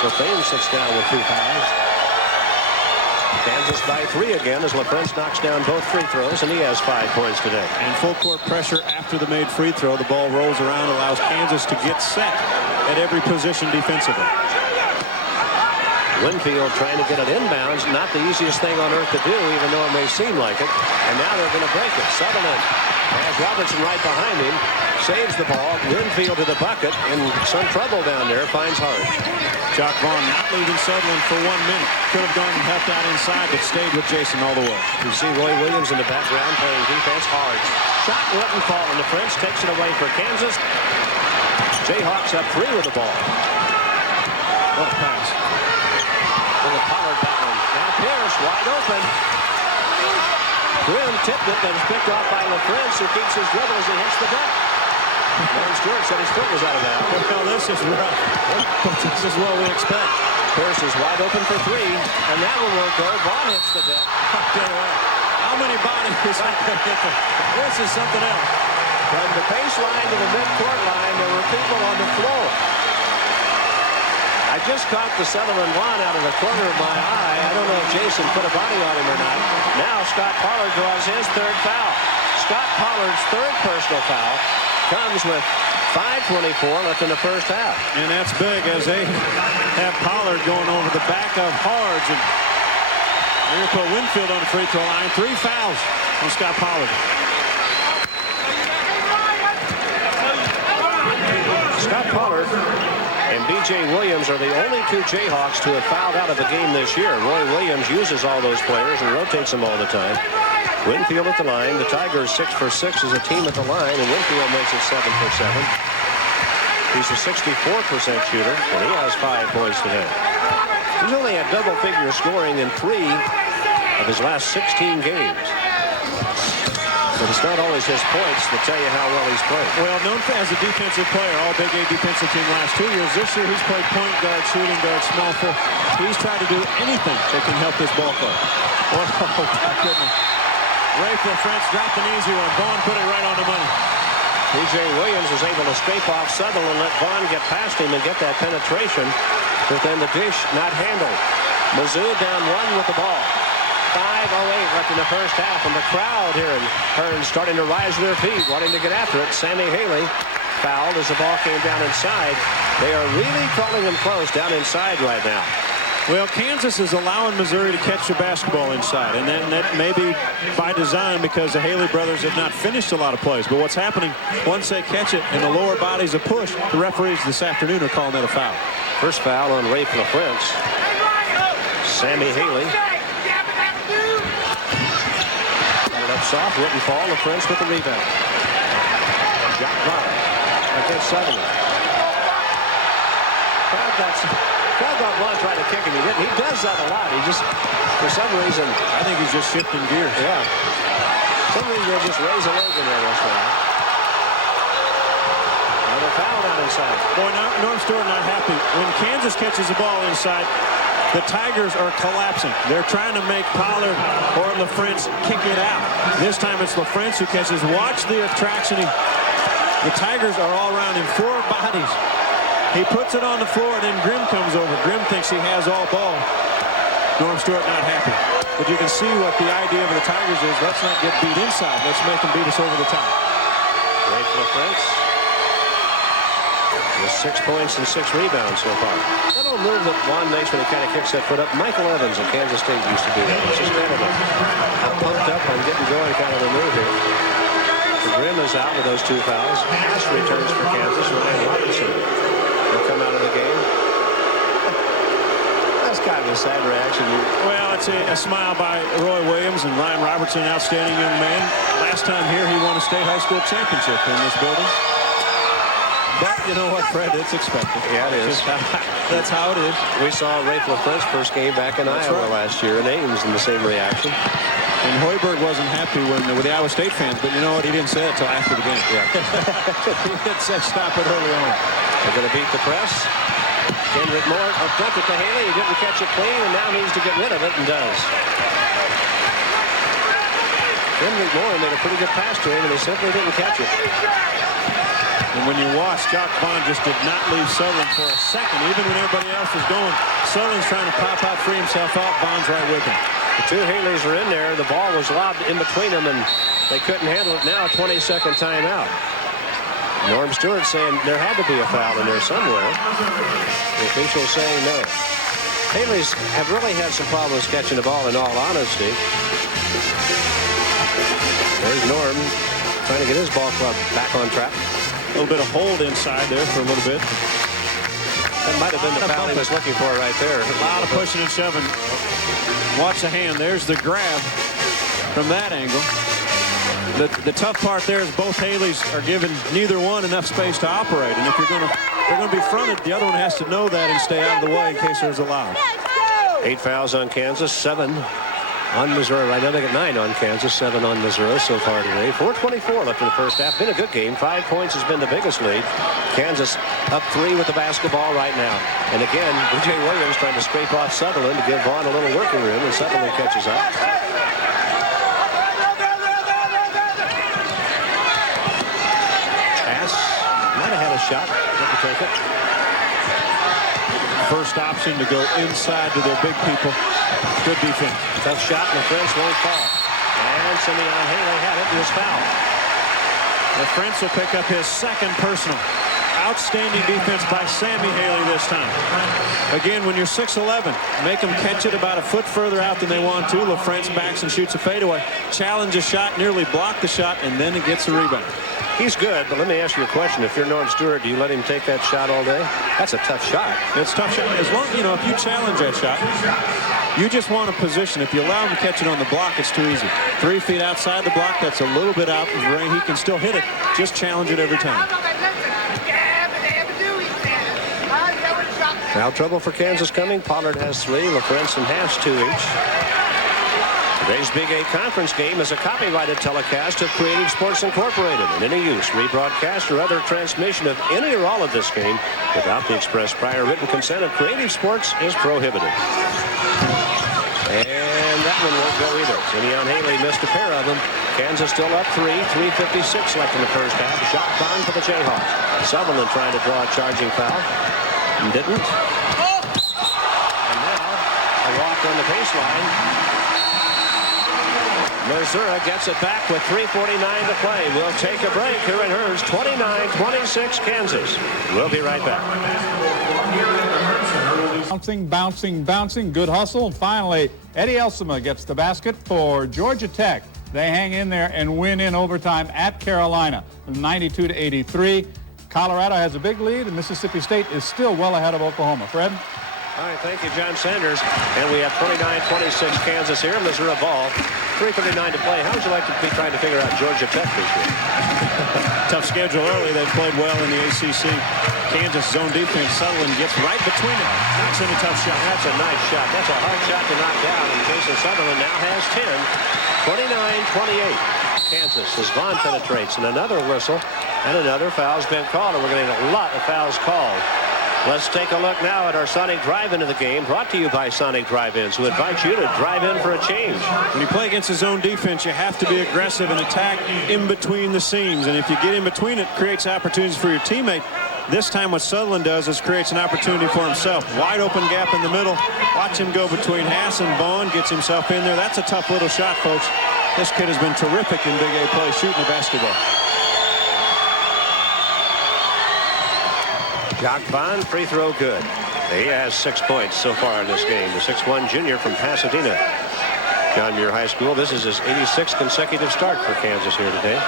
So Thames sits down with 2 fouls. Kansas by 3 again as LaFrance knocks down both free throws, and he has 5 points today. And full court pressure after the made free throw. The ball rolls around, allows Kansas to get set at every position defensively. Winfield trying to get it inbounds. Not the easiest thing on earth to do, even though it may seem like it. And now they're going to break it. Sutherland has Robertson right behind him. Saves the ball. Winfield to the bucket. In some trouble down there. Finds Harge. Jock Vaughn not leaving Sutherland for 1 minute. Could have gone and helped out inside, but stayed with Jason all the way. You see Roy Williams in the background playing defense. Harge. Shot wouldn't fall, and the French takes it away for Kansas. Jayhawks up 3 with the ball. What a pass. Pollard that one. Now Pierce wide open. Grimm tipped it, but it's picked off by LaFrance, who keeps his dribble as he hits the deck. Norm Stewart said his foot was out of bounds. Well, this is rough. But this is what we expect. Pierce is wide open for 3, and that one won't go. Ball hits the deck. How many bodies is that going to hit them? This is something else. From the baseline to the midcourt line, there were people on the floor. I just caught the Sutherland one out of the corner of my eye. I don't know if Jason put a body on him or not. Now Scott Pollard draws his 3rd foul. Scott Pollard's 3rd personal foul comes with 5:24 left in the first half. And that's big as they have Pollard going over the back of Harge. And they're going to put Winfield on the free throw line. 3 fouls on Scott Pollard. Scott Pollard and B.J. Williams are the only 2 Jayhawks to have fouled out of the game this year. Roy Williams uses all those players and rotates them all the time. Winfield at the line. The Tigers 6 for 6 as a team at the line, and Winfield makes it 7 for 7. He's a 64% shooter, and he has 5 points today. He's only had double-figure scoring in 3 of his last 16 games. But it's not always his points that tell you how well he's played. Well, known as a defensive player, all Big A defensive team last 2 years. This year he's played point guard, shooting guard, small forward. He's tried to do anything that can help this ball club. Oh, my goodness. Ray LaFrance dropped an easy one. Vaughn put it right on the money. B.J. Williams was able to scrape off Sutherland, let Vaughn get past him and get that penetration. But then the dish not handled. Mizzou down 1 with the ball. 5:08 left in the first half, and the crowd here in Hearn starting to rise to their feet, wanting to get after it. Sammy Haley fouled as the ball came down inside. They are really calling him close down inside right now. Well, Kansas is allowing Missouri to catch the basketball inside, and that may be by design because the Haley brothers have not finished a lot of plays. But what's happening, once they catch it and the lower bodies are pushed, the referees this afternoon are calling that a foul. First foul on Rafe LaFrance. Sammy Haley. Soft, wouldn't fall. LaFrance with the rebound. Jock Vaughn against Sutherland. Crowd got Vaughn trying to kick him. He didn't. He does that a lot. He just, for some reason, I think he's just shifting gears. Yeah. For some reason, he'll just raise a leg in there once in a while. Another foul down inside. Boy, Norm Stewart not happy. When Kansas catches the ball inside, the Tigers are collapsing. They're trying to make Pollard or LaFrance kick it out. This time it's LaFrance who catches. Watch the attraction. The Tigers are all around in 4 bodies. He puts it on the floor, and then Grimm comes over. Grimm thinks he has all ball. Norm Stewart not happy. But you can see what the idea of the Tigers is. Let's not get beat inside. Let's make them beat us over the top. Rafe LaFrance. with 6 points and 6 rebounds so far. That little move that Juan makes when he kind of kicks that foot up. Michael Evans at Kansas State used to do that. It's just kind of a pumped up on getting going kind of a move here. The Grimm is out with those 2 fouls. Haas returns for Kansas. Ryan Robertson will come out of the game. That's kind of a sad reaction. Well, it's a smile by Roy Williams and Ryan Robertson, outstanding young man. Last time here, he won a state high school championship in this building. But you know what, Fred? It's expected. Yeah, it is. That's how it is. We saw Rafe LaFrence's first game back in Iowa last year, and Ames in the same reaction. And Hoiberg wasn't happy with the Iowa State fans, but you know what? He didn't say it until after the game. Yeah. He did say stop it early on. They're going to beat the press. Kendrick Moore dunked it to Haley. He didn't catch it clean, and now needs to get rid of it, and does. Kendrick Moore made a pretty good pass to him, and he simply didn't catch it. And when you watch, Jock Vaughn just did not leave Sutherland for a second. Even when everybody else was going, Sutherland's trying to pop out, free himself out. Vaughn's right with him. The 2 Haleys are in there. The ball was lobbed in between them, and they couldn't handle it. Now a 20-second timeout. Norm Stewart saying there had to be a foul in there somewhere. The official saying no. Haleys have really had some problems catching the ball, in all honesty. There's Norm trying to get his ball club back on track. A little bit of hold inside there for a little bit. That might have been the foul he was looking for right there. A lot of pushing and shoving. Watch the hand. There's the grab from that angle. The tough part there is both Haleys are giving neither one enough space to operate. And if they're going to be fronted, the other one has to know that and stay out of the way in case there's a loud. 8 fouls on Kansas, 7 on Missouri. Right now they got 9 on Kansas, 7 on Missouri so far today. 4:24 left in the first half. Been a good game. 5 points has been the biggest lead. Kansas up 3 with the basketball right now. And again, B.J. Williams trying to scrape off Sutherland to give Vaughn a little working room, and Sutherland catches up. Pass. Might have had a shot. Let me take it. First option to go inside to their big people. Good defense. Tough shot, and the French won't fall. And Simeon Haley had it, and was fouled. The French will pick up his second personal. Outstanding defense by Sammy Haley this time. Again, when you're 6'11", make them catch it about a foot further out than they want to. LaFrance backs and shoots a fadeaway. Challenge a shot, nearly block the shot, and then it gets a rebound. He's good, but let me ask you a question. If you're Norm Stewart, do you let him take that shot all day? That's a tough shot. It's a tough shot. As long, you know, if you challenge that shot, you just want a position. If you allow him to catch it on the block, it's too easy. 3 feet outside the block, that's a little bit out of range. He can still hit it. Just challenge it every time. Foul trouble for Kansas coming. Pollard has 3. LaFrance and Haas 2 each. Today's Big 8 conference game is a copyrighted telecast of Creative Sports Incorporated, and any use, rebroadcast, or other transmission of any or all of this game without the express prior written consent of Creative Sports is prohibited. And that one won't go either. Simeon Haley missed a pair of them. Kansas still up 3. 3:56 left in the first half. Shot bomb for the Jayhawks. Sutherland trying to draw a charging foul. And didn't. And now a walk on the baseline. Missouri gets it back with 3:49 to play. We'll take a break here in Hearns. 29-26 Kansas. We'll be right back. Bouncing, bouncing, bouncing. Good hustle. And finally, Eddie Elsema gets the basket for Georgia Tech. They hang in there and win in overtime at Carolina, 92-83. Colorado has a big lead, and Mississippi State is still well ahead of Oklahoma. Fred? All right, thank you, John Sanders. And we have 29-26 Kansas here. Missouri ball. 3:39 to play. How would you like to be trying to figure out Georgia Tech this year? Tough schedule early. They've played well in the ACC. Kansas zone defense. Sutherland gets right between them. Knocks in a tough shot. That's a nice shot. That's a hard shot to knock down. And Jason Sutherland now has 10. 29-28. Kansas as Vaughn penetrates. And another whistle. And another foul's been called. And we're going to get a lot of fouls called. Let's take a look now at our Sonic Drive-In of the game, brought to you by Sonic Drive-Ins, who invite you to drive in for a change. When you play against a zone defense, you have to be aggressive and attack in between the seams. And if you get in between, it creates opportunities for your teammate. This time what Sutherland does is creates an opportunity for himself. Wide open gap in the middle. Watch him go between Haas and Vaughn, gets himself in there. That's a tough little shot, folks. This kid has been terrific in Big A play, shooting the basketball. Jock Vaughn, free throw good. He has 6 points so far in this game. The 6'1" junior from Pasadena, John Muir High School. This is his 86th consecutive start for Kansas here today.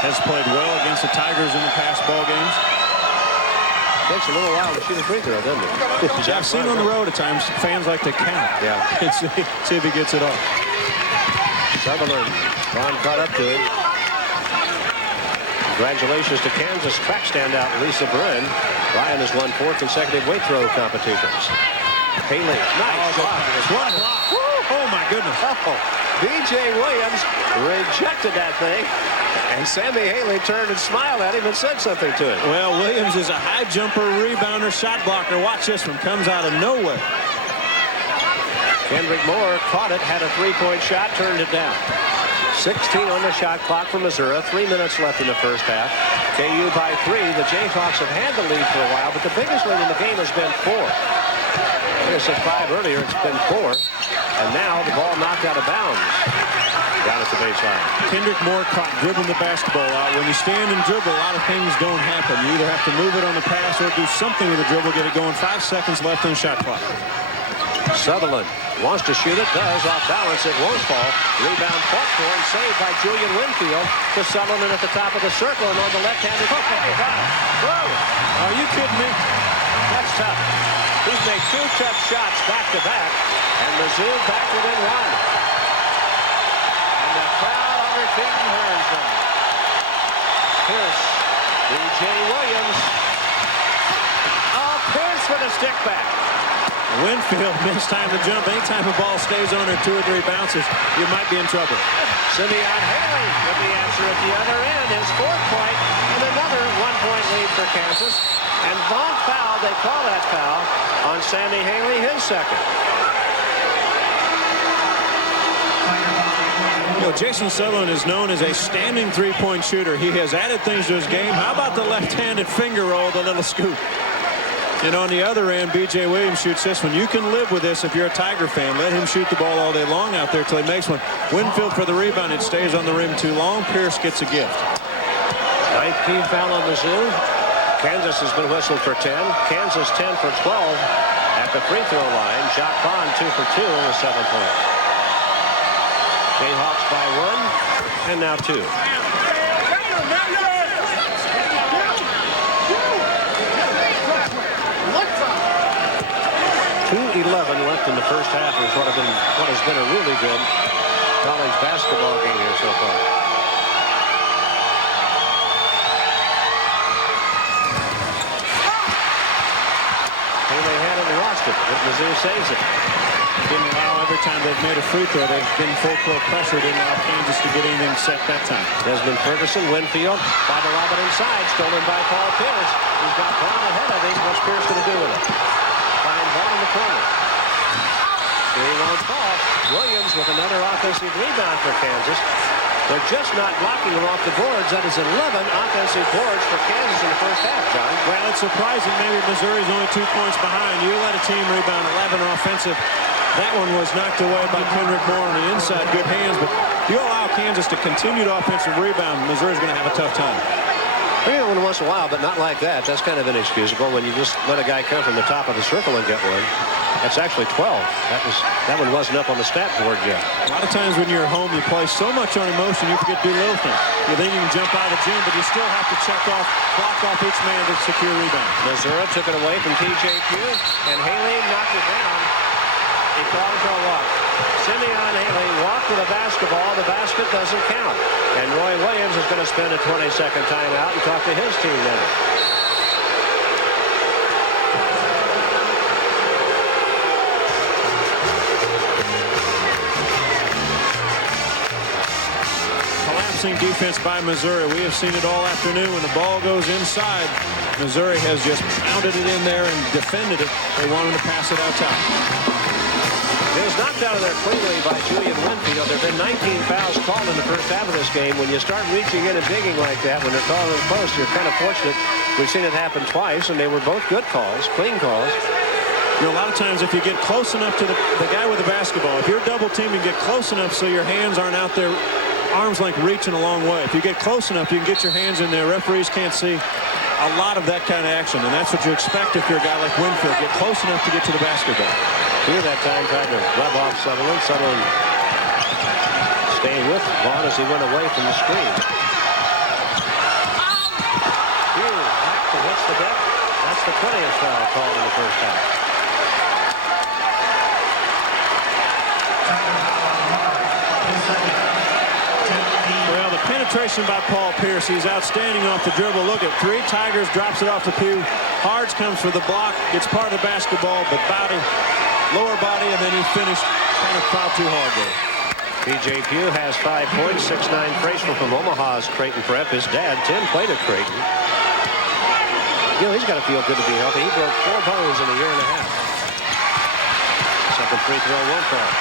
Has played well against the Tigers in the past ball games. Takes a little while to shoot a free throw, doesn't it? I've seen on the road at times fans like to count. Yeah. And see if he gets it off. Sutherland. Vaughn caught up to him. Congratulations to Kansas track standout Lisa Bryn. Ryan has won 4 consecutive weight throw competitions. Haley, nice block. One block. Oh my goodness. Oh, B.J. Williams rejected that thing. And Sammy Haley turned and smiled at him and said something to him. Well, Williams is a high jumper, rebounder, shot blocker. Watch this one. Comes out of nowhere. Kendrick Moore caught it, had a 3-point shot, turned it down. 16 on the shot clock for Missouri. 3 minutes left in the first half. KU by 3. The Jayhawks have had the lead for a while, but the biggest lead in the game has been 4. I said 5 earlier. It's been 4. And now the ball knocked out of bounds down at the baseline. Kendrick Moore caught dribbling the basketball out. When you stand and dribble, a lot of things don't happen. You either have to move it on the pass or do something with the dribble, get it going. 5 seconds left in the shot clock. Sutherland wants to shoot it, does. Off balance, it won't fall. Rebound fought for and saved by Julian Winfield to Sutherland at the top of the circle and on the left-handed side. Whoa! Are you kidding me? That's tough. He's made 2 tough shots back-to-back, and Mizzou back within 1. And the crowd on their feet and hears them. Pierce, B.J. Williams. Oh, Pierce with a stick back. Winfield missed time to jump. Anytime a ball stays on her 2 or 3 bounces, you might be in trouble. Simeon Haley with the answer at the other end. His 4th point and another 1-point lead for Kansas. And Vaughn fouled. They call that foul on Sammy Haley, his 2nd. You know, Jason Sutherland is known as a standing 3-point shooter. He has added things to his game. How about the left-handed finger roll, the little scoop? And on the other end, B.J. Williams shoots this one. You can live with this if you're a Tiger fan. Let him shoot the ball all day long out there till he makes one. Winfield for the rebound. It stays on the rim too long. Pierce gets a gift. 19th foul on Mizzou. Kansas has been whistled for 10. Kansas 10 for 12 at the free throw line. Jock Vaughn 2 for 2 with 7 points. Jayhawks by 1 and now 2. 2:11 left in the first half is what has been a really good college basketball game here so far. Haley had it and lost it, but Mizzou saves it. Didn't allow every time they've made a free throw. They've been full court pressure. Didn't allow Kansas to get anything set that time. Desmond Ferguson, Winfield, by the lob it inside, stolen by Paul Pierce. He's got Brown ahead of him. What's Pierce going to do with it? Fine ball in the corner. He won't fall. Williams with another offensive rebound for Kansas. They're just not blocking them off the boards. That is 11 offensive boards for Kansas in the first half, John. Well, it's surprising. Maybe Missouri's only 2 points behind. You let a team rebound 11 offensive. That one was knocked away by Kendrick Moore on the inside. Good hands, but if you allow Kansas to continue to offensive rebound, Missouri's going to have a tough time. I get one once in a while, but not like that. That's kind of inexcusable when you just let a guy come from the top of the circle and get one. That's actually 12. That one wasn't up on the stat board yet. A lot of times when you're at home, you play so much on emotion, you forget to do little things. You think you can jump out of the gym, but you still have to block off each man to secure rebound. Missouri took it away from TJQ, and Haley knocked it down. He called for a walk. Simeon Haley walked with a basketball. The basket doesn't count. And Roy Williams is going to spend a 20-second timeout and talk to his team now. Collapsing defense by Missouri. We have seen it all afternoon. When the ball goes inside, Missouri has just pounded it in there and defended it. They wanted to pass it out top. It was knocked out of there cleanly by Julian Winfield. There have been 19 fouls called in the first half of this game. When you start reaching in and digging like that, when they're calling close, you're kind of fortunate. We've seen it happen twice, and they were both good calls, clean calls. You know, a lot of times if you get close enough to the guy with the basketball, if you're double teaming, get close enough so your hands aren't out there arm's length reaching a long way. If you get close enough, you can get your hands in there. Referees can't see a lot of that kind of action, and that's what you expect if you're a guy like Winfield. Get close enough to get to the basketball. Here that time tried to rub off Sutherland. Sutherland staying with Vaughn as he went away from the screen. Here, back to hits the deck. That's the 20th foul called in the first half. Well, the penetration by Paul Pierce, he's outstanding off the dribble. Look at 3 Tigers, drops it off the pew. Hards comes for the block, gets part of the basketball, but body, lower body, and then he finished kind of fouled too hard there. B.J. Pugh has 5 points, 6'9" freshman from Omaha's Creighton Prep. His dad, Tim, played at Creighton. You know, he's got to feel good to be healthy. He broke 4 bones in a year and a half. Second free throw won't fall.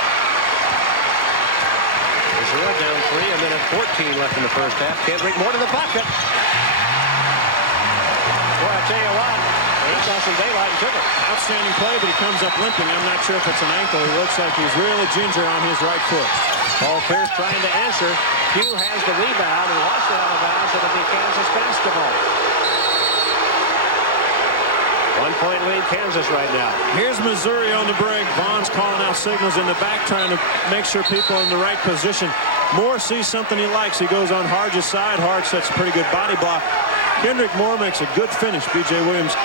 Missouri down 3, a minute 14 left in the first half. Kendrick more to the bucket. Boy, I tell you what, he saw some daylight and took it. Outstanding play, but he comes up limping. I'm not sure if it's an ankle. He looks like he's really ginger on his right foot. Paul Pierce trying to answer. Pugh has the rebound and lost it out of bounds. It'll be Kansas basketball. 1-point lead, Kansas right now. Here's Missouri on the break. Vaughn's calling out signals in the back, trying to make sure people are in the right position. Moore sees something he likes. He goes on Harge's side. Harge sets a pretty good body block. Kendrick Moore makes a good finish. B.J. Williams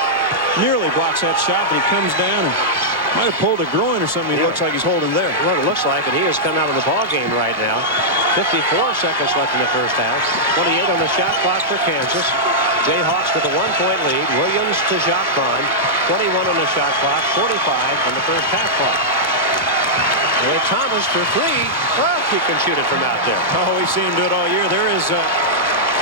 nearly blocks that shot, but he comes down and might have pulled a groin or something. He looks like he's holding there. Well, it looks like, and he has come out of the ball game right now. 54 seconds left in the first half. 28 on the shot clock for Kansas. Jayhawks with a 1-point lead. Williams to Jacques Vaughn. 21 on the shot clock. 45 on the first half clock. Ray Thomas for 3. Oh, he can shoot it from out there. Oh, we've seen him do it all year. There is,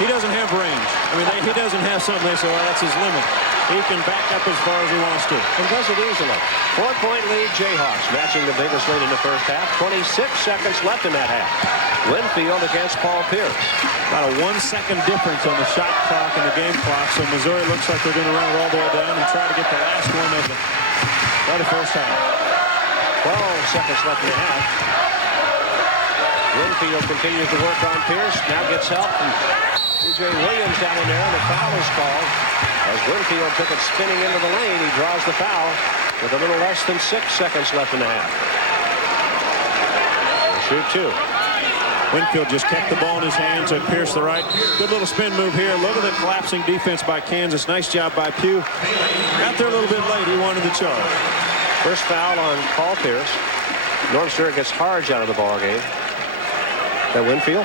he doesn't have range. I mean, he doesn't have something they say, well, that's his limit. He can back up as far as he wants to. And does it easily. 4-point lead, Jayhawks, matching the biggest lead in the first half. 26 seconds left in that half. Winfield against Paul Pierce. About a 1-second difference on the shot clock and the game clock, so Missouri looks like they're going to run it all the way down and try to get the last one of the first half. 12 seconds left in the half. Winfield continues to work on Pierce. Now gets help from B.J. Williams down in there, and the foul is called. As Winfield took it spinning into the lane, he draws the foul with a little less than 6 seconds left in the half. Shoot 2. Winfield just kept the ball in his hands, took Pierce the right. Good little spin move here. Look at the collapsing defense by Kansas. Nice job by Pugh. Got there a little bit late. He wanted the charge. First foul on Paul Pierce. Norm Stewart gets Harge out of the ball game. That Winfield?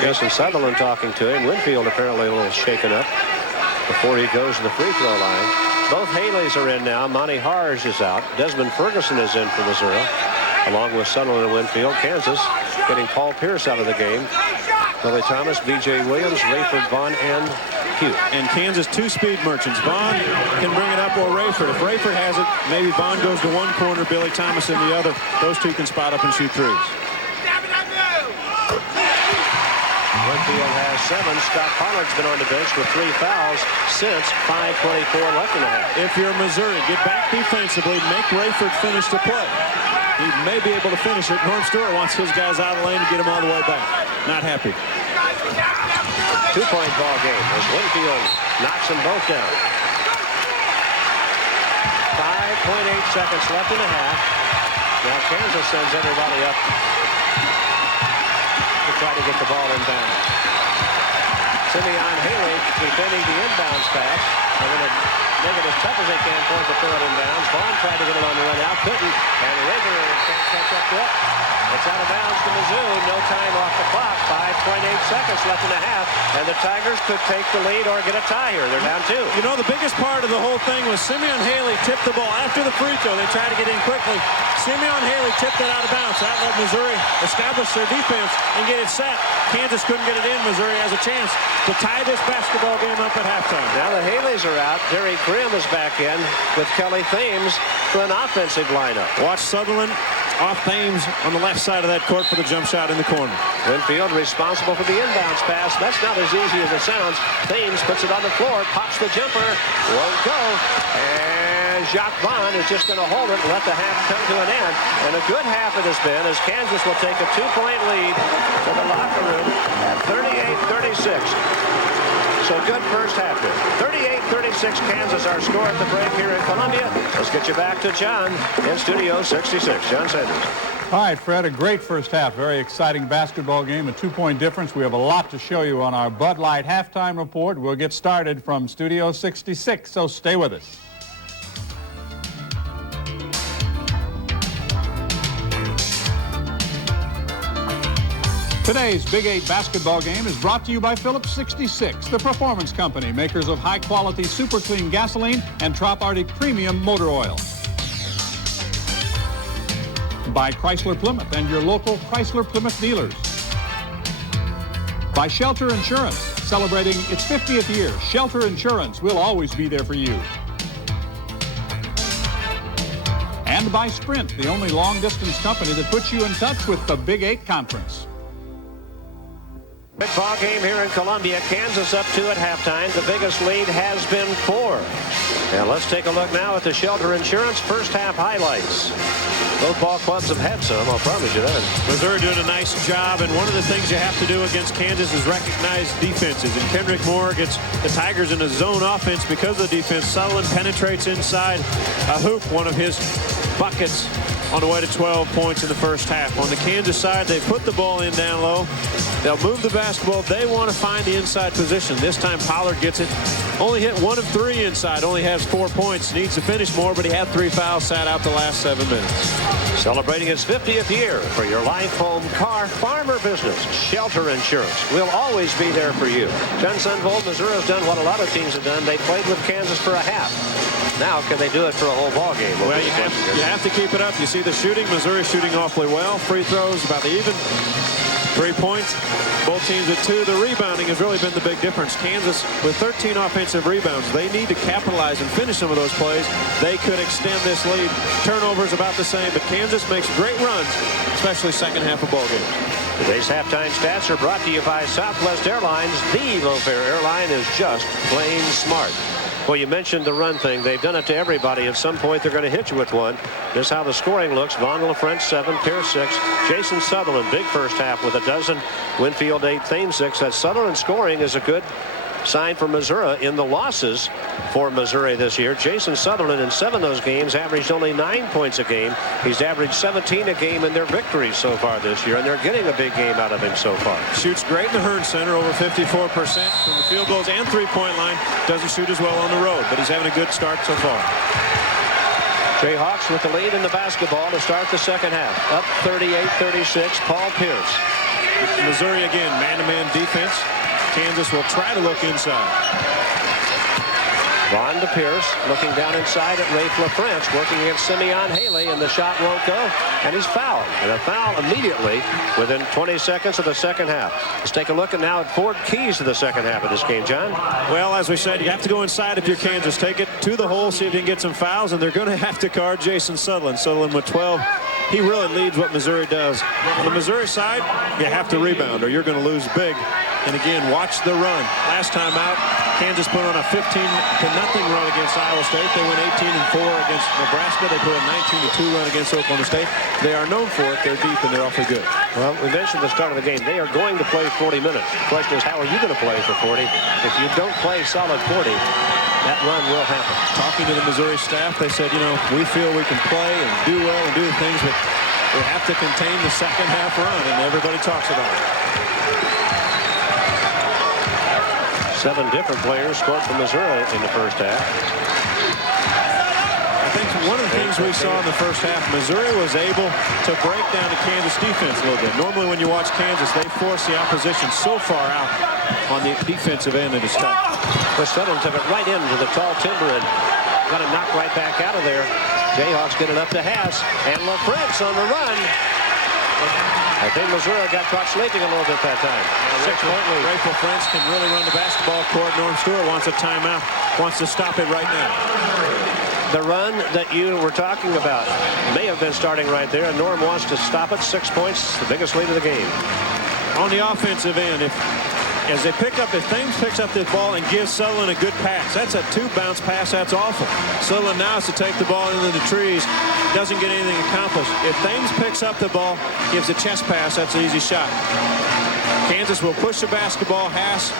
Jason Sutherland talking to him. Winfield apparently a little shaken up before he goes to the free throw line. Both Haleys are in now. Monty Harge is out. Desmond Ferguson is in for Missouri, along with Sutherland and Winfield. Kansas getting Paul Pierce out of the game. Billy Thomas, B.J. Williams, Rayford, Vaughn, and Pugh. And Kansas 2 speed merchants. Vaughn can bring it up or Rayford. If Rayford has it, maybe Vaughn goes to one corner, Billy Thomas in the other. Those two can spot up and shoot threes. Winfield has 7. Scott Pollard's been on the bench with 3 fouls since 5:24 left in the half. If you're Missouri, get back defensively, make Rayford finish the play. He may be able to finish it. Norm Stewart wants his guys out of the lane to get him all the way back. Not happy. 2-point ball game as Winfield knocks them both down. 5.8 seconds left in the half. Now Kansas sends everybody up to try to get the ball inbounds. Simeon Haley defending the inbounds pass. They're going to make it as tough as they can for him to throw it inbounds. Vaughn tried to get it on the run out, couldn't, and Rager can't catch up to it. It's out of bounds to Mizzou. No time off the clock. 5.8 seconds left in the half, and the Tigers could take the lead or get a tie here. They're down 2. You know, the biggest part of the whole thing was Simeon Haley tipped the ball after the free throw. They tried to get in quickly. Simeon Haley tipped it out of bounds. That let Missouri establish their defense and get it set. Kansas couldn't get it in. Missouri has a chance to tie this basketball game up at halftime. Now the Haleys are out. Derek Grimm is back in with Kelly Thames for an offensive lineup. Watch Sutherland off Thames on the left side of that court for the jump shot in the corner. Winfield responsible for the inbounds pass. That's not as easy as it sounds. Thames puts it on the floor, pops the jumper, won't go, and Jacques Vaughn is just going to hold it and let the half come to an end. And a good half it has been, as Kansas will take a 2-point lead to the locker room at 38-36. So good first half here. 38-36 Kansas, our score at the break here in Columbia. Let's get you back to John in Studio 66. John Sanders. All right, Fred, a great first half. Very exciting basketball game, a 2-point difference. We have a lot to show you on our Bud Light halftime report. We'll get started from Studio 66, so stay with us. Today's Big 8 basketball game is brought to you by Phillips 66, the performance company, makers of high-quality super clean gasoline and Trop Arctic premium motor oil. By Chrysler Plymouth and your local Chrysler Plymouth dealers. By Shelter Insurance, celebrating its 50th year. Shelter Insurance will always be there for you. And by Sprint, the only long-distance company that puts you in touch with the Big 8 Conference. Big ball game here in Columbia. Kansas up 2 at halftime. The biggest lead has been 4. And let's take a look now at the Shelter Insurance first half highlights. Both ball clubs have had some, I'll promise you that. Missouri doing a nice job, and one of the things you have to do against Kansas is recognize defenses. And Kendrick Moore gets the Tigers in a zone offense because of the defense. Sutherland penetrates inside a hoop, one of his buckets, on the way to 12 points in the first half. On the Kansas side, they put the ball in down low. They'll move the basketball. They want to find the inside position. This time Pollard gets it. Only hit 1 of 3 inside. Only has 4 points. Needs to finish more, but he had 3 fouls. Sat out the last 7 minutes. Celebrating its 50th year for your life, home, car, farm, or business. Shelter Insurance will always be there for you. John Sunvold, Missouri has done what a lot of teams have done. They played with Kansas for a half. Now, can they do it for a whole ball game? Well, you have to keep it up. You see the shooting. Missouri shooting awfully well. Free throws about even. 3 points. Both teams at 2. The rebounding has really been the big difference. Kansas with 13 offensive rebounds. They need to capitalize and finish some of those plays. They could extend this lead. Turnovers about the same, but Kansas makes great runs, especially second half of ball games. Today's halftime stats are brought to you by Southwest Airlines. The low-fare airline is just plain smart. Well, you mentioned the run thing. They've done it to everybody. At some point, they're going to hit you with one. This is how the scoring looks. Vaughn LaFrentz, 7. Pierce, 6. Jason Sutherland, big first half with a dozen. Winfield, 8. Thames, 6. That Sutherland scoring is a good sign for Missouri in the losses for Missouri this year. Jason Sutherland in 7 of those games averaged only 9 points a game. He's averaged 17 a game in their victories so far this year, and they're getting a big game out of him so far. Shoots great in the Hearn Center, over 54% from the field goals and three-point line. Doesn't shoot as well on the road, but he's having a good start so far. Jayhawks with the lead in the basketball to start the second half. Up 38-36, Paul Pierce. Missouri again, man-to-man defense. Kansas will try to look inside. Vaughn to Pierce, looking down inside at Rafe LaFrentz, working against Simeon Haley, and the shot won't go, and he's fouled. And a foul immediately within 20 seconds of the second half. Let's take a look now at 4 keys to the second half of this game, John. Well, as we said, you have to go inside if you're Kansas. Take it to the hole, see if you can get some fouls, and they're going to have to guard Jason Sutherland. Sutherland with 12. He really leads what Missouri does. On the Missouri side, you have to rebound or you're going to lose big. And again, watch the run. Last time out, Kansas put on a 15-0 run against Iowa State. They went 18-4 against Nebraska. They put a 19-2 run against Oklahoma State. They are known for it. They're deep and they're awfully good. Well, we mentioned the start of the game. They are going to play 40 minutes. The question is, how are you going to play for 40? If you don't play solid 40, that run will happen. Talking to the Missouri staff, they said, you know, we feel we can play and do well and do the things, but we have to contain the second half run, and everybody talks about it. 7 different players scored for Missouri in the first half. I think one of the things we saw in the first half, Missouri was able to break down the Kansas defense a little bit. Normally when you watch Kansas, they force the opposition so far out on the defensive end, it is tough. But Sutherland took it right into the tall timber and got it knocked right back out of there. Jayhawks get it up to Haas, and LaFrentz on the run. I think Missouri got caught sleeping a little bit that time. 6-point lead. Rafe LaFrentz can really run the basketball court. Norm Stewart wants a timeout, wants to stop it right now. the run that you were talking about may have been starting right there, and Norm wants to stop it. 6 points, the biggest lead of the game. On the offensive end, if Thames picks up this ball and gives Sutherland a good pass, that's a 2-bounce pass. That's awful. Sutherland now has to take the ball into the trees. Doesn't get anything accomplished. If Thames picks up the ball, gives a chest pass, that's an easy shot. Kansas will push the basketball. Haas,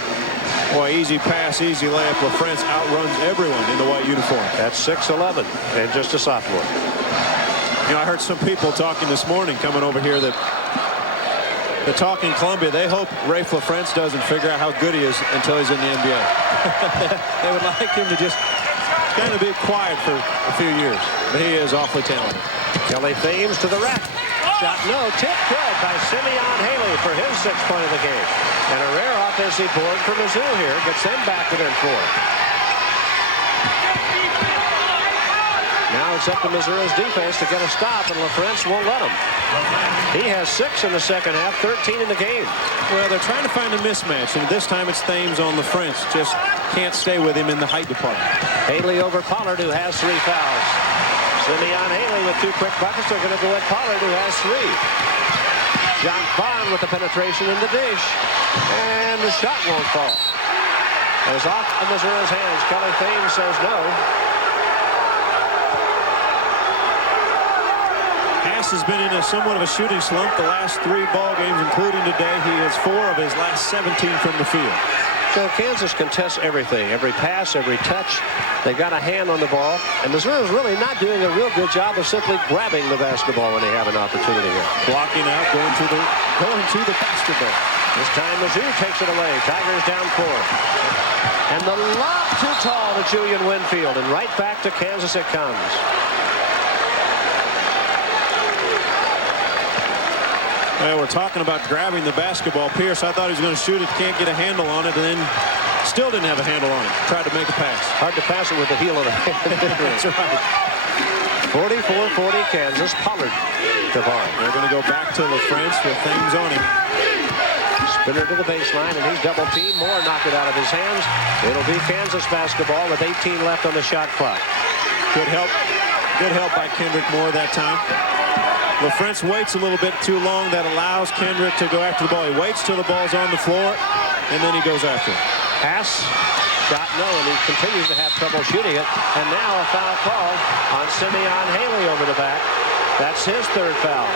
boy, easy pass, easy layup. LaFrance outruns everyone in the white uniform. That's 6'11", and just a sophomore. You know, I heard some people talking this morning coming over here that the talk in Columbia, they hope Rafe LaFrance doesn't figure out how good he is until he's in the NBA. They would like him to just kind of be quiet for a few years. But he is awfully talented. Kelly Thames to the rack. Shot no, tip good by Simeon Haley for his 6th point of the game. And a rare offensive board for Mizzou here. Gets them back within 4. Now it's up to Missouri's defense to get a stop, and LaFrance won't let him. He has 6 in the second half, 13 in the game. Well, they're trying to find a mismatch, and this time it's Thames on LaFrance. Just can't stay with him in the height department. Haley over Pollard, who has 3 fouls. Simeon Haley with 2 quick buckets. They're going to go at Pollard, who has 3. John Vaughn with the penetration in the dish, and the shot won't fall. It's off of Missouri's hands. Kelly Thames says no. Haas has been in somewhat of a shooting slump the last 3 ball games, including today. He has 4 of his last 17 from the field. So Kansas contests everything, every pass, every touch. They've got a hand on the ball, and Missouri is really not doing a real good job of simply grabbing the basketball when they have an opportunity here. Blocking out, going to the basketball. This time Mizzou takes it away. Tigers down 4. And the lob too tall to Julian Winfield, and right back to Kansas it comes. Well, we're talking about grabbing the basketball. Pierce, I thought he was going to shoot it, can't get a handle on it, and then still didn't have a handle on it. Tried to make a pass. Hard to pass it with the heel of the hand. That's right. 44-40 Kansas. Pollard to Vaughn. They're going to go back to LaFrance with things on him. Spinner to the baseline, and he's double teamed. Moore knocked it out of his hands. It'll be Kansas basketball with 18 left on the shot clock. Good help by Kendrick Moore that time. LaFrance waits a little bit too long. That allows Kendrick to go after the ball. He waits till the ball's on the floor, and then he goes after it. Pass, shot no, and he continues to have trouble shooting it. And now a foul call on Simeon Haley over the back. That's his 3rd foul.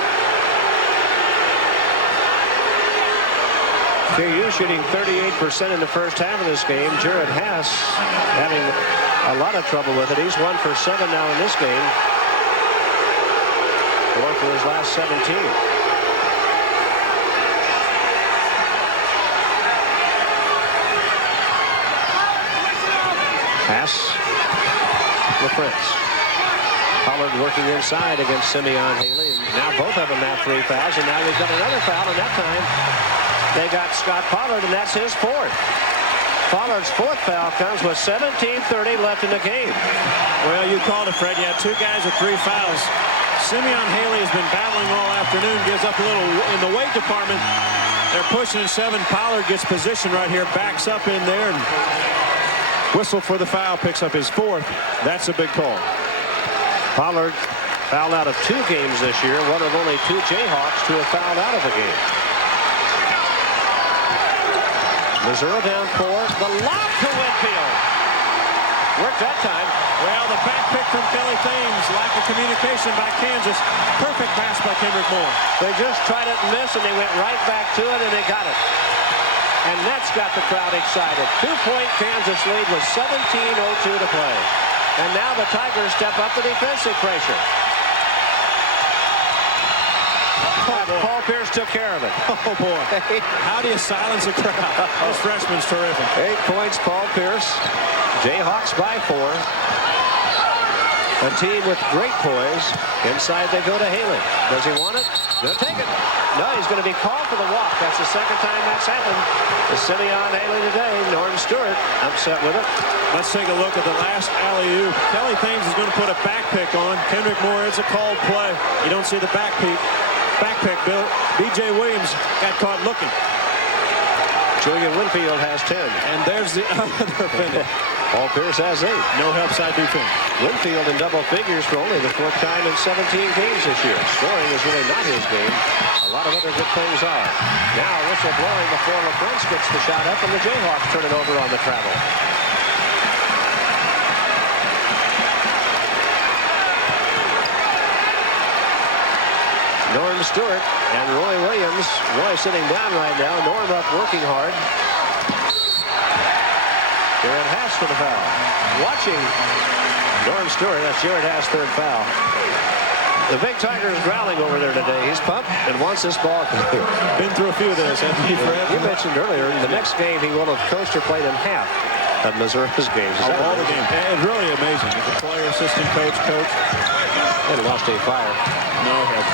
KU shooting 38% in the first half of this game. Jared Haas having a lot of trouble with it. He's 1 for 7 now in this game. 4 for his last 17. Pass. LaFrance. Pollard working inside against Simeon Haley. Now both of them have 3 fouls, and now we've got another foul, and that time they got Scott Pollard, and that's his 4th. Pollard's 4th foul comes with 17:30 left in the game. Well, you called it, Fred. You had 2 guys with 3 fouls. Simeon Haley has been battling all afternoon, gives up a little in the weight department. They're pushing 7. Pollard gets positioned right here, backs up in there, and whistle for the foul, picks up his 4th. That's a big call. Pollard fouled out of 2 games this year, one of only 2 Jayhawks to have fouled out of a game. Missouri down 4. The lob to Winfield. Worked that time. Well, the back pick from Kelly Thames. Lack of communication by Kansas. Perfect pass by Kendrick Moore. They just tried it and missed, and they went right back to it, and they got it. And that's got the crowd excited. 2-point Kansas lead with 17:02 to play. And now the Tigers step up the defensive pressure. Paul Pierce took care of it. Oh, boy. How do you silence a crowd? This freshman's terrific. 8 points, Paul Pierce. Jayhawks by 4. A team with great poise. Inside they go to Haley. Does he want it? Gonna take it. No, he's going to be called for the walk. That's the second time that's happened. The Simeon Haley today. Norm Stewart upset with it. Let's take a look at the last alley-oop. Kelly Thames is going to put a back pick on. Kendrick Moore, it's a called play. You don't see the back pick, Bill. B.J. Williams got caught looking. Julian Winfield has 10. And there's the other finish. Paul Pierce has 8. No help side defense. Winfield in double figures for only the 4th time in 17 games this year. Scoring is really not his game. A lot of other good things are. Now whistle blowing before LaFrance gets the shot up, and the Jayhawks turn it over on the travel. Norm Stewart and Roy Williams. Roy sitting down right now. Norm up working hard. Jared Haas for the foul. Watching Norm Stewart. That's Jared Haas' 3rd foul. The big Tiger is growling over there today. He's pumped and wants this ball. Been through a few of those, hasn't he, Fred? You mentioned earlier, the next game he will have coached or played in half of Missouri's games. Is that all the games. It's really amazing. He's a player, assistant coach. And lost a fire. No help.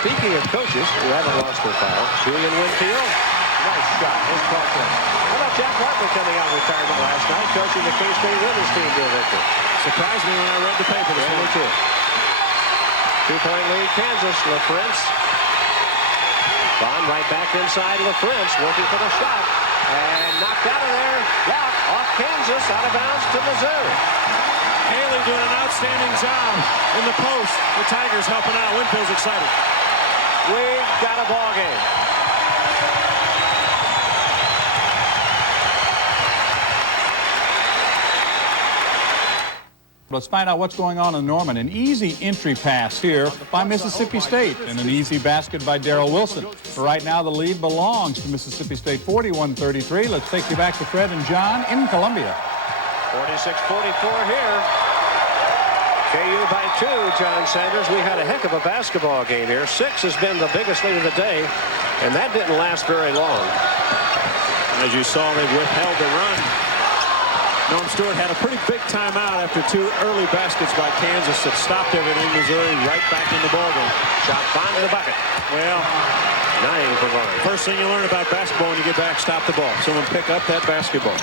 Speaking of coaches who haven't lost their file, Julian Winfield. Nice shot. His clock run. How about Jack Hartley coming out of retirement last night, coaching the K-State women's team to a victory? Surprised me when I read the paper this morning, too. 2-point lead, Kansas. LaFrance. Bond right back inside. LaFrance working for the shot. And knocked out of there. Block off Kansas, out of bounds to Missouri. Haley doing an outstanding job in the post. The Tigers helping out. Winfield's excited. We've got a ball game. Let's find out what's going on in Norman. An easy entry pass here by Mississippi State and an easy basket by Darrell Wilson. But right now the lead belongs to Mississippi State, 41-33. Let's take you back to Fred and John in Columbia. 46-44 here. KU by 2, John Sanders. We had a heck of a basketball game here. 6 has been the biggest lead of the day, and that didn't last very long. As you saw, they withheld the run. Norm Stewart had a pretty big timeout after 2 early baskets by Kansas that stopped everything. Missouri right back in the ballgame. Shot Bond in the bucket. Well, 9 for Bond. First thing you learn about basketball when you get back, stop the ball. Someone pick up that basketball.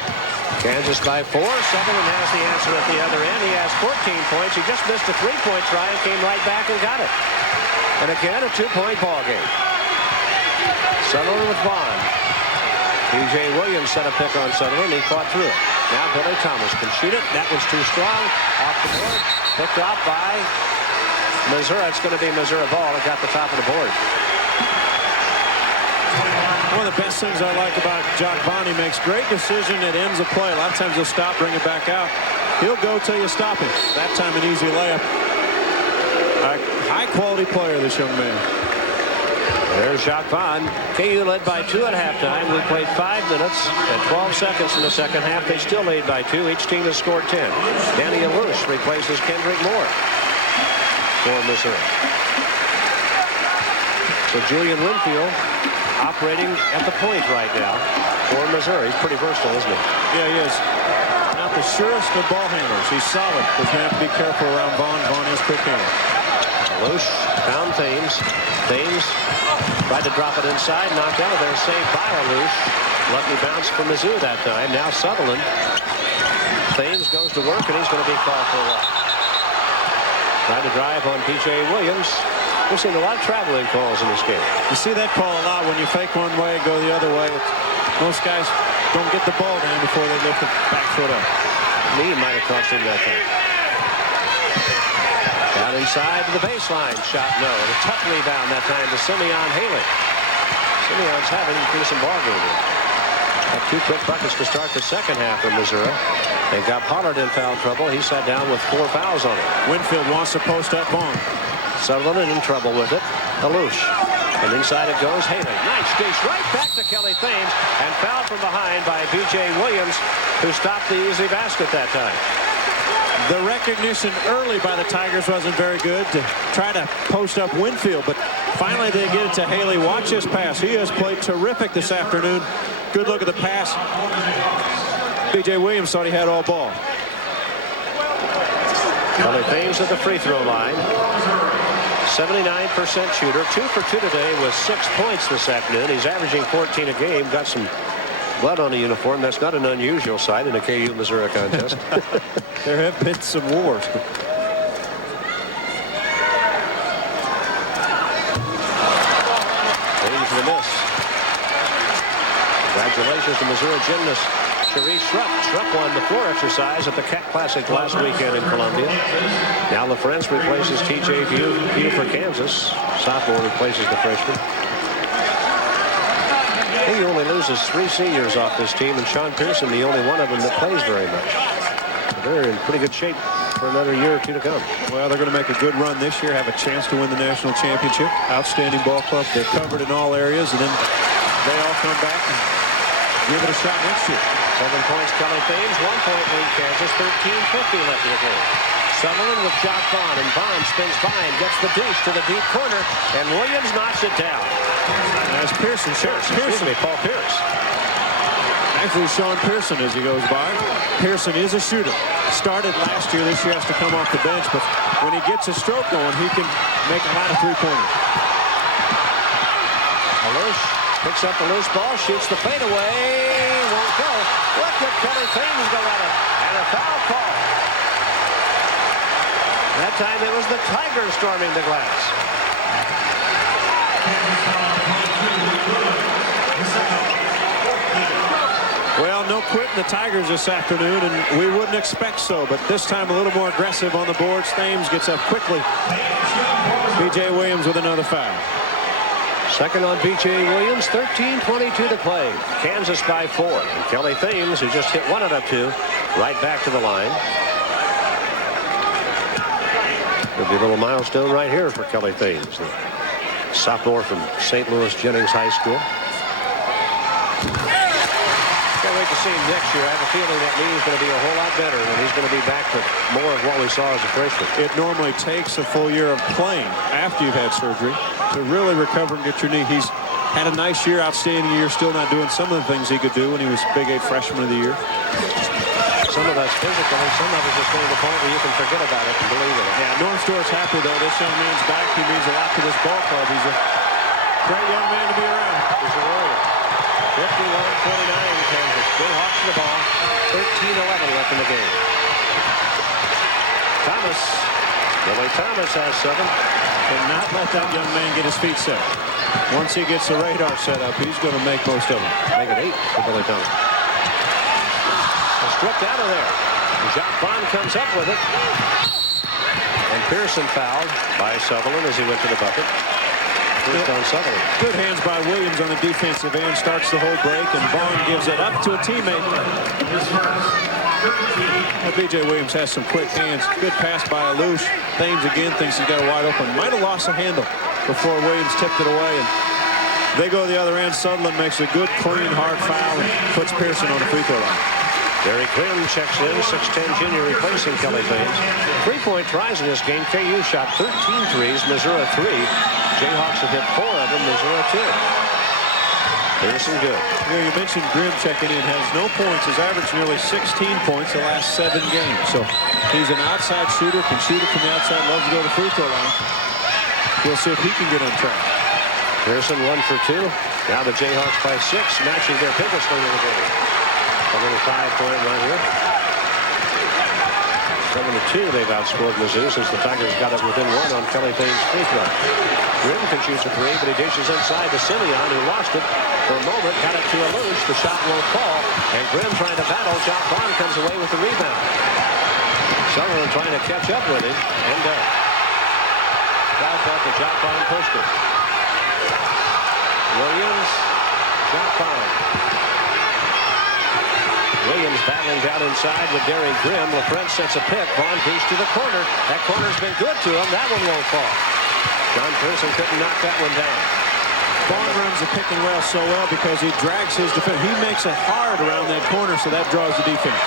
Kansas by 4. Sutherland has the answer at the other end. He has 14 points. He just missed a 3-point try and came right back and got it. And again, a 2-point ball game. Sutherland with Bond. B.J. Williams set a pick on Sutherland. He fought through it. Now Billy Thomas can shoot it. That one's too strong. Off the board. Picked off by Missouri. It's going to be Missouri ball. It got the top of the board. One of the best things I like about Jock Bond, he makes great decision at ends of play. A lot of times he'll stop, bring it back out. He'll go till you stop him. That time an easy layup. A high-quality player, this young man. There's Jacques Bond. KU led by 2 at halftime. We played 5 minutes and 12 seconds in the second half. They still lead by 2. Each team has scored 10. Danny Alouche replaces Kendrick Moore for Missouri. So Julian Winfield operating at the point right now for Missouri. He's pretty versatile, isn't he? Yeah, he is. Not the surest of ball handlers. He's solid. Doesn't have to be careful around Vaughn. Vaughn is quick hand. Alouche found Thames. Thames tried to drop it inside. Knocked out of there. Saved by Alouche. Lucky bounce for Mizzou that time. Now Sutherland. Thames goes to work, and he's going to be called for a walk. Tried to drive on P.J. Williams. We've seen a lot of traveling calls in this game. You see that call a lot when you fake one way, go the other way. Most guys don't get the ball down before they lift the back foot up. Lee might have cost him that time. Out inside to the baseline. Shot no. And a tough rebound that time to Simeon Haley. Simeon's having a decent ball game here. Got 2 quick buckets to start the second half for Missouri. They got Pollard in foul trouble. He sat down with 4 fouls on him. Winfield wants to post up Vaughn. Sutherland in trouble with it. Alouche. And inside it goes Haley. Nice dish right back to Kelly Thames. And fouled from behind by B.J. Williams, who stopped the easy basket that time. The recognition early by the Tigers wasn't very good to try to post up Winfield, but finally they get it to Haley. Watch his pass. He has played terrific this afternoon. Good look at the pass. B.J. Williams thought he had all ball. Kelly Thames at the free throw line. 79% shooter. 2 for 2 today with 6 points this afternoon. He's averaging 14 a game. Got some blood on the uniform. That's not an unusual sight in a KU Missouri contest. There have been some wars. Waiting for the miss. is the Missouri gymnast Cherise Schrupp won the floor exercise at the Cat Classic last weekend in Columbia. Now LaFrance replaces T.J. Pugh for Kansas. Sophomore replaces the freshman. He only loses 3 seniors off this team, and Sean Pearson, the only one of them that plays very much. So they're in pretty good shape for another year or two to come. Well, they're going to make a good run this year, have a chance to win the national championship. Outstanding ball club. They're covered in all areas, and then they all come back and give it a shot next year. 7 points, Kelly Thames. 1 point lead, Kansas. 13:50 left in the game. Sutherland with Jock Vaughn, and Vaughn spins by and gets the deuce to the deep corner, and Williams knocks it down. That's Pearson. Paul Pierce. Actually, Sean Pearson as he goes by. Pearson is a shooter. Started last year. This year has to come off the bench, but when he gets a stroke going, he can make a lot of three-pointers. Alouche picks up the loose ball, shoots the fadeaway, won't go. Look at Kelly Thames go at it, and a foul call. That time it was the Tigers storming the glass. Well, no quitting the Tigers this afternoon, and we wouldn't expect so, but this time a little more aggressive on the boards. Thames gets up quickly. B.J. Williams with another foul. Second on B.J. Williams, 13:22 to play. Kansas by 4. And Kelly Thames, who just hit 1 out of 2, right back to the line. There'll be a little milestone right here for Kelly Thames, the sophomore from St. Louis Jennings High School. Can't wait to see him next year. I have a feeling that knee's going to be a whole lot better, and he's going to be back to more of what we saw as a freshman. It normally takes a full year of playing after you've had surgery to really recover and get your knee. He's had a nice year, outstanding year, still not doing some of the things he could do when he was Big 8 freshman of the year. Some of that's physical, and some of it's just getting to the point where you can forget about it and believe in it. Yeah, Norm Stewart's happy, though. This young man's back. He means a lot to this ball club. He's a great young man to be around. He's a warrior. 51-49 Kansas. Jayhawks the ball. 13:11 left in the game. Thomas. Billy Thomas has 7. Cannot let that young man get his feet set. Once he gets the radar set up, he's going to make most of them. Make it 8 for Billy Thomas. Stripped out of there. Jock Vaughn comes up with it. And Pearson fouled by Sutherland as he went to the bucket. First on Sutherland. Good hands by Williams on the defensive end. Starts the whole break, and Vaughn gives it up to a teammate. Well, B.J. Williams has some quick hands. Good pass by Alouche. Thames again thinks he's got a wide open. Might have lost the handle before Williams tipped it away. And they go the other end. Sutherland makes a good, clean, hard foul and puts Pearson on the free throw line. Derek Grimm checks in, 6'10 junior replacing Kelly Thames. 3-point tries in this game. KU shot 13 threes, Missouri 3. Jayhawks have hit 4 of them, Missouri 2. Pearson good. Yeah, you mentioned Grimm checking in, has no points, has averaged nearly 16 points the last 7 games. So he's an outside shooter, can shoot it from the outside, loves to go to the free throw line. We'll see if he can get on track. Pearson 1 for 2. Now the Jayhawks by 6, matching their biggest lead in the game. A little 5-point run here. 7-2, they've outscored Mizzou since the Tigers got it within 1 on Kelly Thames' free throw. Grimm can shoot a 3, but he dishes inside to Simeon, who lost it for a moment. Got it to Alouche. The shot won't fall, and Grimm trying to battle. Jock Vaughn comes away with the rebound. Sutherland trying to catch up with him, and Cal thought that Jock Vaughn pushed it. Williams, Jock Vaughn. Williams battling down inside with Derek Grimm. LaFrance sets a pick. Vaughn piece to the corner. That corner's been good to him. That one won't fall. John Pearson couldn't knock that one down. Vaughn runs the pick and roll so well because he drags his defense. He makes it hard around that corner, so that draws the defense.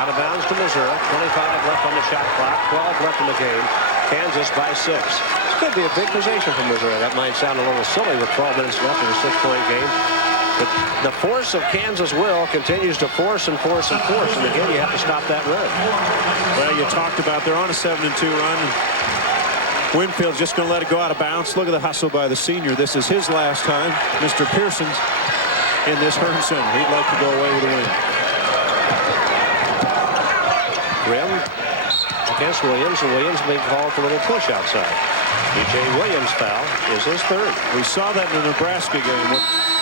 Out of bounds to Missouri. 25 left on the shot clock. 12 left in the game. Kansas by 6. This could be a big possession for Missouri. That might sound a little silly with 12 minutes left in a 6-point game. But the force of Kansas will continues to force and force and force. And again, you have to stop that run. Well, you talked about they're on a 7-2 run. Winfield's just going to let it go out of bounds. Look at the hustle by the senior. This is his last time. Mr. Pearson's in this Hearn Center. He'd like to go away with a win. Grimm against Williams, and Williams being called for a little push outside. B.J. Williams' foul is his 3rd. We saw that in the Nebraska game.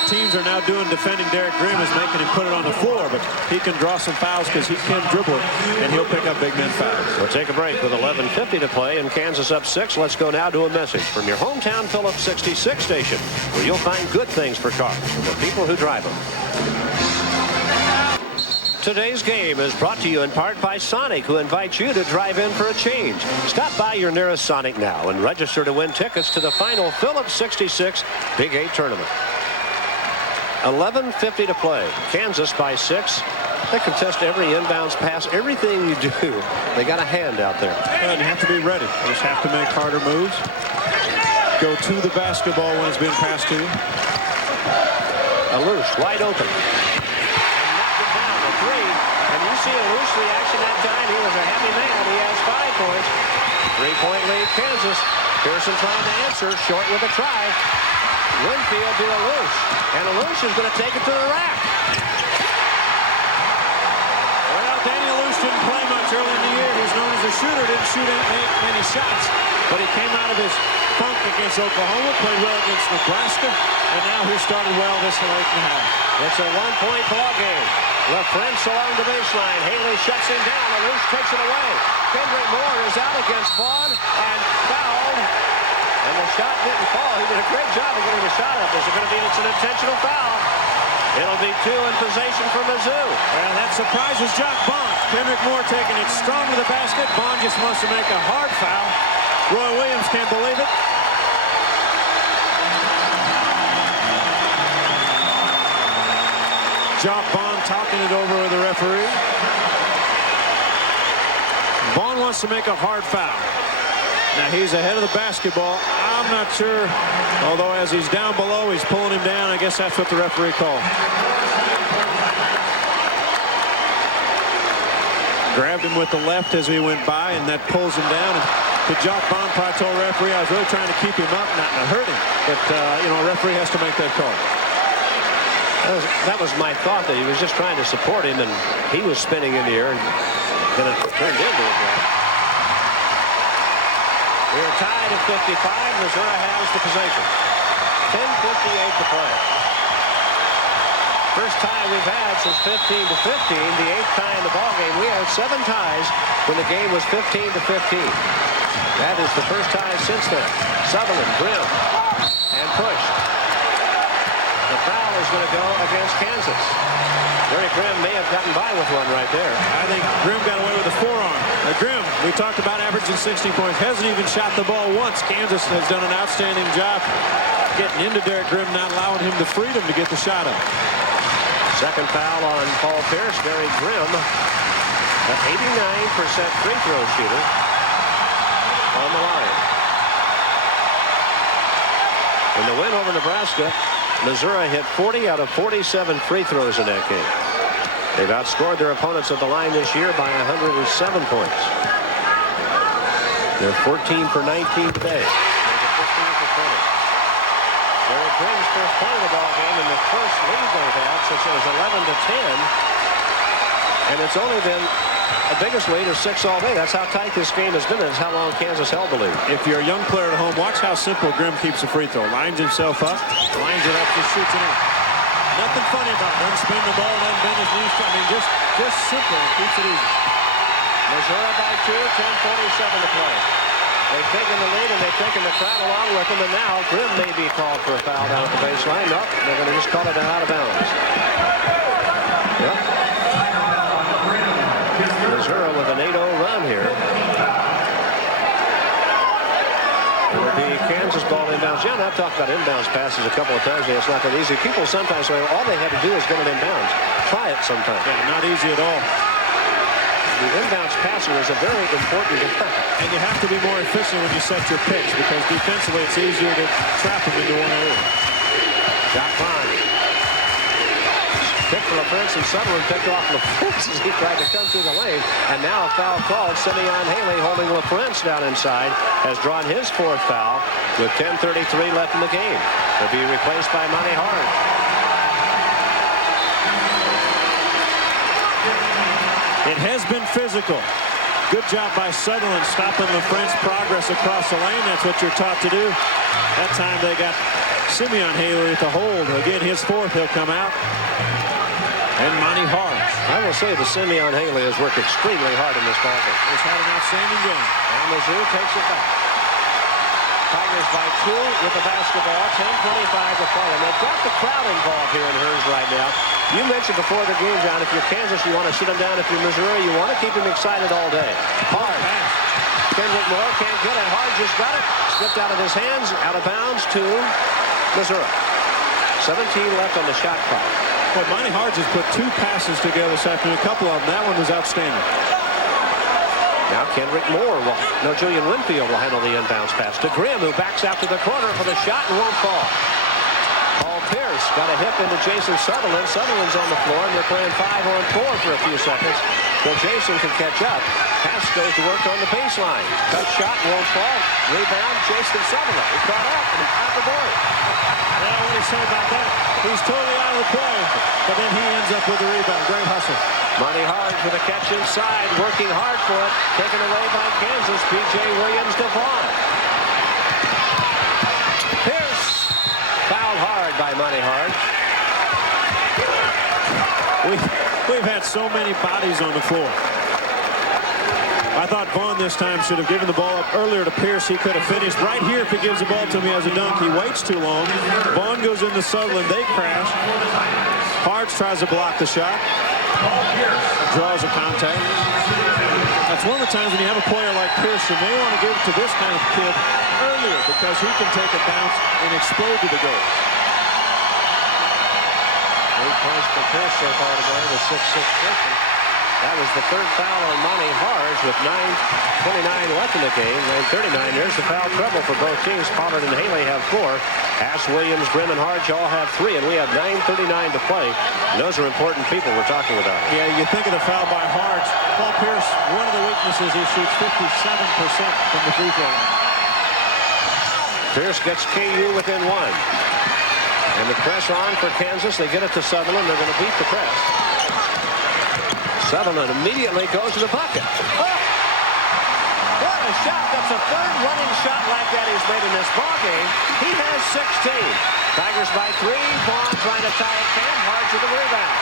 teams are now doing defending Derek Grimm is making him put it on the floor, but he can draw some fouls because he can dribble it, and he'll pick up big men fouls. We'll take a break with 11:50 to play and Kansas up 6. Let's go now to a message from your hometown Phillips 66 station, where you'll find good things for cars and the people who drive them. Today's game is brought to you in part by Sonic, who invites you to drive in for a change. Stop by your nearest Sonic now and register to win tickets to the final Phillips 66 Big 8 tournament. 11:50 to play. Kansas by 6. They contest every inbounds pass, everything you do. They got a hand out there. And you have to be ready. You just have to make harder moves. Go to the basketball when it's been passed to you. Alous wide open. See a loose reaction that time. He was a heavy man. He has 5 points. 3-point lead, Kansas. Pearson trying to answer. Short with a try. Winfield to Alous. And Alous is going to take it to the rack. Well, Danny Alous didn't play much early in the year. He was known as a shooter. Didn't shoot many shots. But he came out of his funk against Oklahoma. Played well against Nebraska. And now he started well this late in the half. It's a 1-point ball game. LaFrance along the baseline. Haley shuts him down. Alous takes it away. Kendrick Moore is out against Vaughn and fouled. And the shot didn't fall. He did a great job of getting the shot up. Is it going to be an intentional foul? It'll be 2 in possession for Mizzou. Well, that surprises Jock Bond. Kendrick Moore taking it strong to the basket. Bond just wants to make a hard foul. Roy Williams can't believe it. Jock Bond talking it over with the referee. Bond wants to make a hard foul. Now he's ahead of the basketball. I'm not sure, although as he's down below, he's pulling him down. I guess that's what the referee called. Grabbed him with the left as he went by, and that pulls him down. And to Jock Bond, probably told the referee, I was really trying to keep him up, not to hurt him. But, you know, a referee has to make that call. That was my thought, that he was just trying to support him, and he was spinning in the air, and then it turned into a grab. We're tied at 55. Missouri has the possession. 10:58 to play. First tie we've had since 15 to 15. The 8th tie in the ball game. We had 7 ties when the game was 15 to 15. That is the first tie since then. Sutherland, Grimm, and pushed. The foul is going to go against Kansas. Derek Grimm may have gotten by with one right there. I think Grimm got away with a forearm. Grimm, we talked about averaging 60 points, hasn't even shot the ball once. Kansas has done an outstanding job getting into Derek Grimm, not allowing him the freedom to get the shot up. Second foul on Paul Pierce. Derek Grimm, an 89% free throw shooter, on the line. In the win over Nebraska, Missouri hit 40 out of 47 free throws in that game. They've outscored their opponents at the line this year by 107 points. They're 14 for 19 today. 15 for 20. Derek Grimm's first point of the ball game, and the first lead they've had since it was 11 to 10. And it's only been the biggest lead of 6 all day. That's how tight this game has been. That's how long Kansas held the lead. If you're a young player at home, watch how simple Grimm keeps a free throw. Lines himself up, lines it up, just shoots it in. Nothing funny about it. Doesn't spin the ball, doesn't bend his knees. I mean, just simple and keeps it easy. Missouri by 2, 10:47 to play. They've taken the lead, and they've taken the crowd along with them, and now Grimm may be called for a foul down at the baseline. Nope, they're going to just call it out of bounds. Yep. Missouri with an 8-0 run here. It'll be Kansas ball inbounds. Yeah, and I've talked about inbounds passes a couple of times. It's not that easy. People sometimes say, all they had to do is get it inbounds. Try it sometime. Yeah, not easy at all. The inbounds passer is a very important guy. And you have to be more efficient when you set your pitch, because defensively it's easier to trap them into one area. Jock Bond. Picked for LaFrance, and Sutherland picked off LaFrance as he tried to come through the lane. And now a foul called. Simeon Haley, holding LaFrance down inside, has drawn his 4th foul with 10:33 left in the game. He'll be replaced by Monty Hart. It has been physical. Good job by Sutherland stopping LaFrance's progress across the lane. That's what you're taught to do. That time they got Simeon Haley at the hold. Again, his fourth. He'll come out. And Monty Harge. I will say that Simeon Haley has worked extremely hard in this ballgame. He's had an outstanding game. And Mizzou takes it back. Tigers by 2 with the basketball. 10:25 to play. And they've got the crowd involved here in Hearns right now. You mentioned before the game, John, if you're Kansas, you want to sit them down. If you're Missouri, you want to keep them excited all day. Hard. Kendrick Moore can't get it. Hard just got it. Slipped out of his hands. Out of bounds to Missouri. 17 left on the shot clock. Well, Monty Harge has put 2 passes together this afternoon. A couple of them. That one was outstanding. Now Kendrick Moore will, no, Julian Winfield will handle the inbounds pass to Grimm, who backs out to the corner for the shot and won't fall. Paul Pierce got a hip into Jason Sutherland. Sutherland's on the floor, and they're playing 5-on-4 for a few seconds. So Jason can catch up. Pass goes to work on the baseline. Cut shot won't fall. Rebound, Jason Sutherland. He caught up and out the board. What do you say about that? He's totally out of the play, but then he ends up with the rebound. Great hustle. Monty Harge with a catch inside, working hard for it. Taken away by Kansas. B.J. Williams to Vaughn. Pierce fouled hard by Monty Harge. We've had so many bodies on the floor. I thought Vaughn this time should have given the ball up earlier to Pierce. He could have finished right here if he gives the ball to him. He has a dunk. He waits too long. Vaughn goes into Sutherland. They crash. Harge tries to block the shot. Draws a contact. That's one of the times when you have a player like Pierce, you may want to give it to this kind of kid earlier because he can take a bounce and explode to the goal. 8 points for Pierce so far today, the 6'6" freshman. That was the 3rd foul on Monty Harge with 9:29 left in the game. 9:39. There's the foul trouble for both teams. Pollard and Haley have 4. Ash, Williams, Grimm, and Harge all have 3, and we have 9:39 to play. And those are important people we're talking about. Yeah, you think of the foul by Harge. Paul Pierce, one of the weaknesses, he shoots 57% from the free throw line. Pierce gets KU within 1. And the press on for Kansas. They get it to Sutherland. They're going to beat the press. Sutherland immediately goes to the bucket. Oh! What a shot. That's the 3rd running shot like that he's made in this ballgame. He has 16. Tigers by 3. Vaughn trying to tie it down. Harge with the rebound.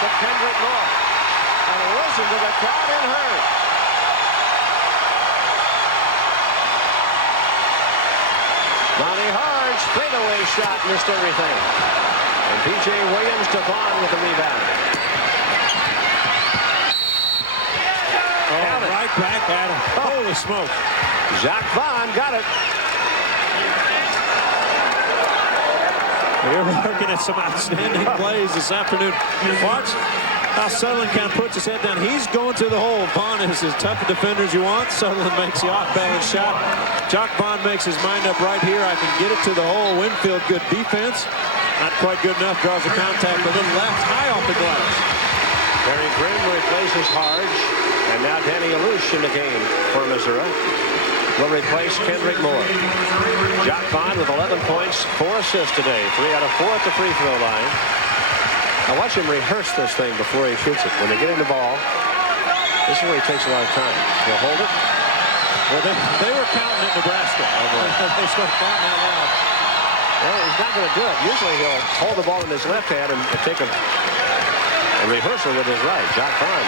To Kendrick Moore. And listen to the crowd in Hearns. Monty Harge, straightaway shot, missed everything. And B.J. Williams to Vaughn with the rebound. Oh, right back at him. Oh. Holy smoke. Jacques Vaughn got it. We're looking at some outstanding plays this afternoon. Watch how Sutherland kind of puts his head down. He's going to the hole. Vaughn is as tough a defender as you want. Sutherland makes the off-balance shot. Jacques Vaughn makes his mind up right here. I can get it to the hole. Winfield, good defense. Not quite good enough. Draws a contact with the left high off the glass. Barry Grimm replaces Harge. And now Danny Alouche in the game for Missouri. Will replace Kendrick Moore. Jacques Vaughn with 11 points, 4 assists today. 3 out of 4 at the free throw line. Now watch him rehearse this thing before he shoots it. When they get in the ball, this is where he takes a lot of time. He'll hold it. Well, they were counting at Nebraska. They start counting out loud. Well, he's not going to do it. Usually he'll hold the ball in his left hand and take a rehearsal with his right. Jacques Vaughn,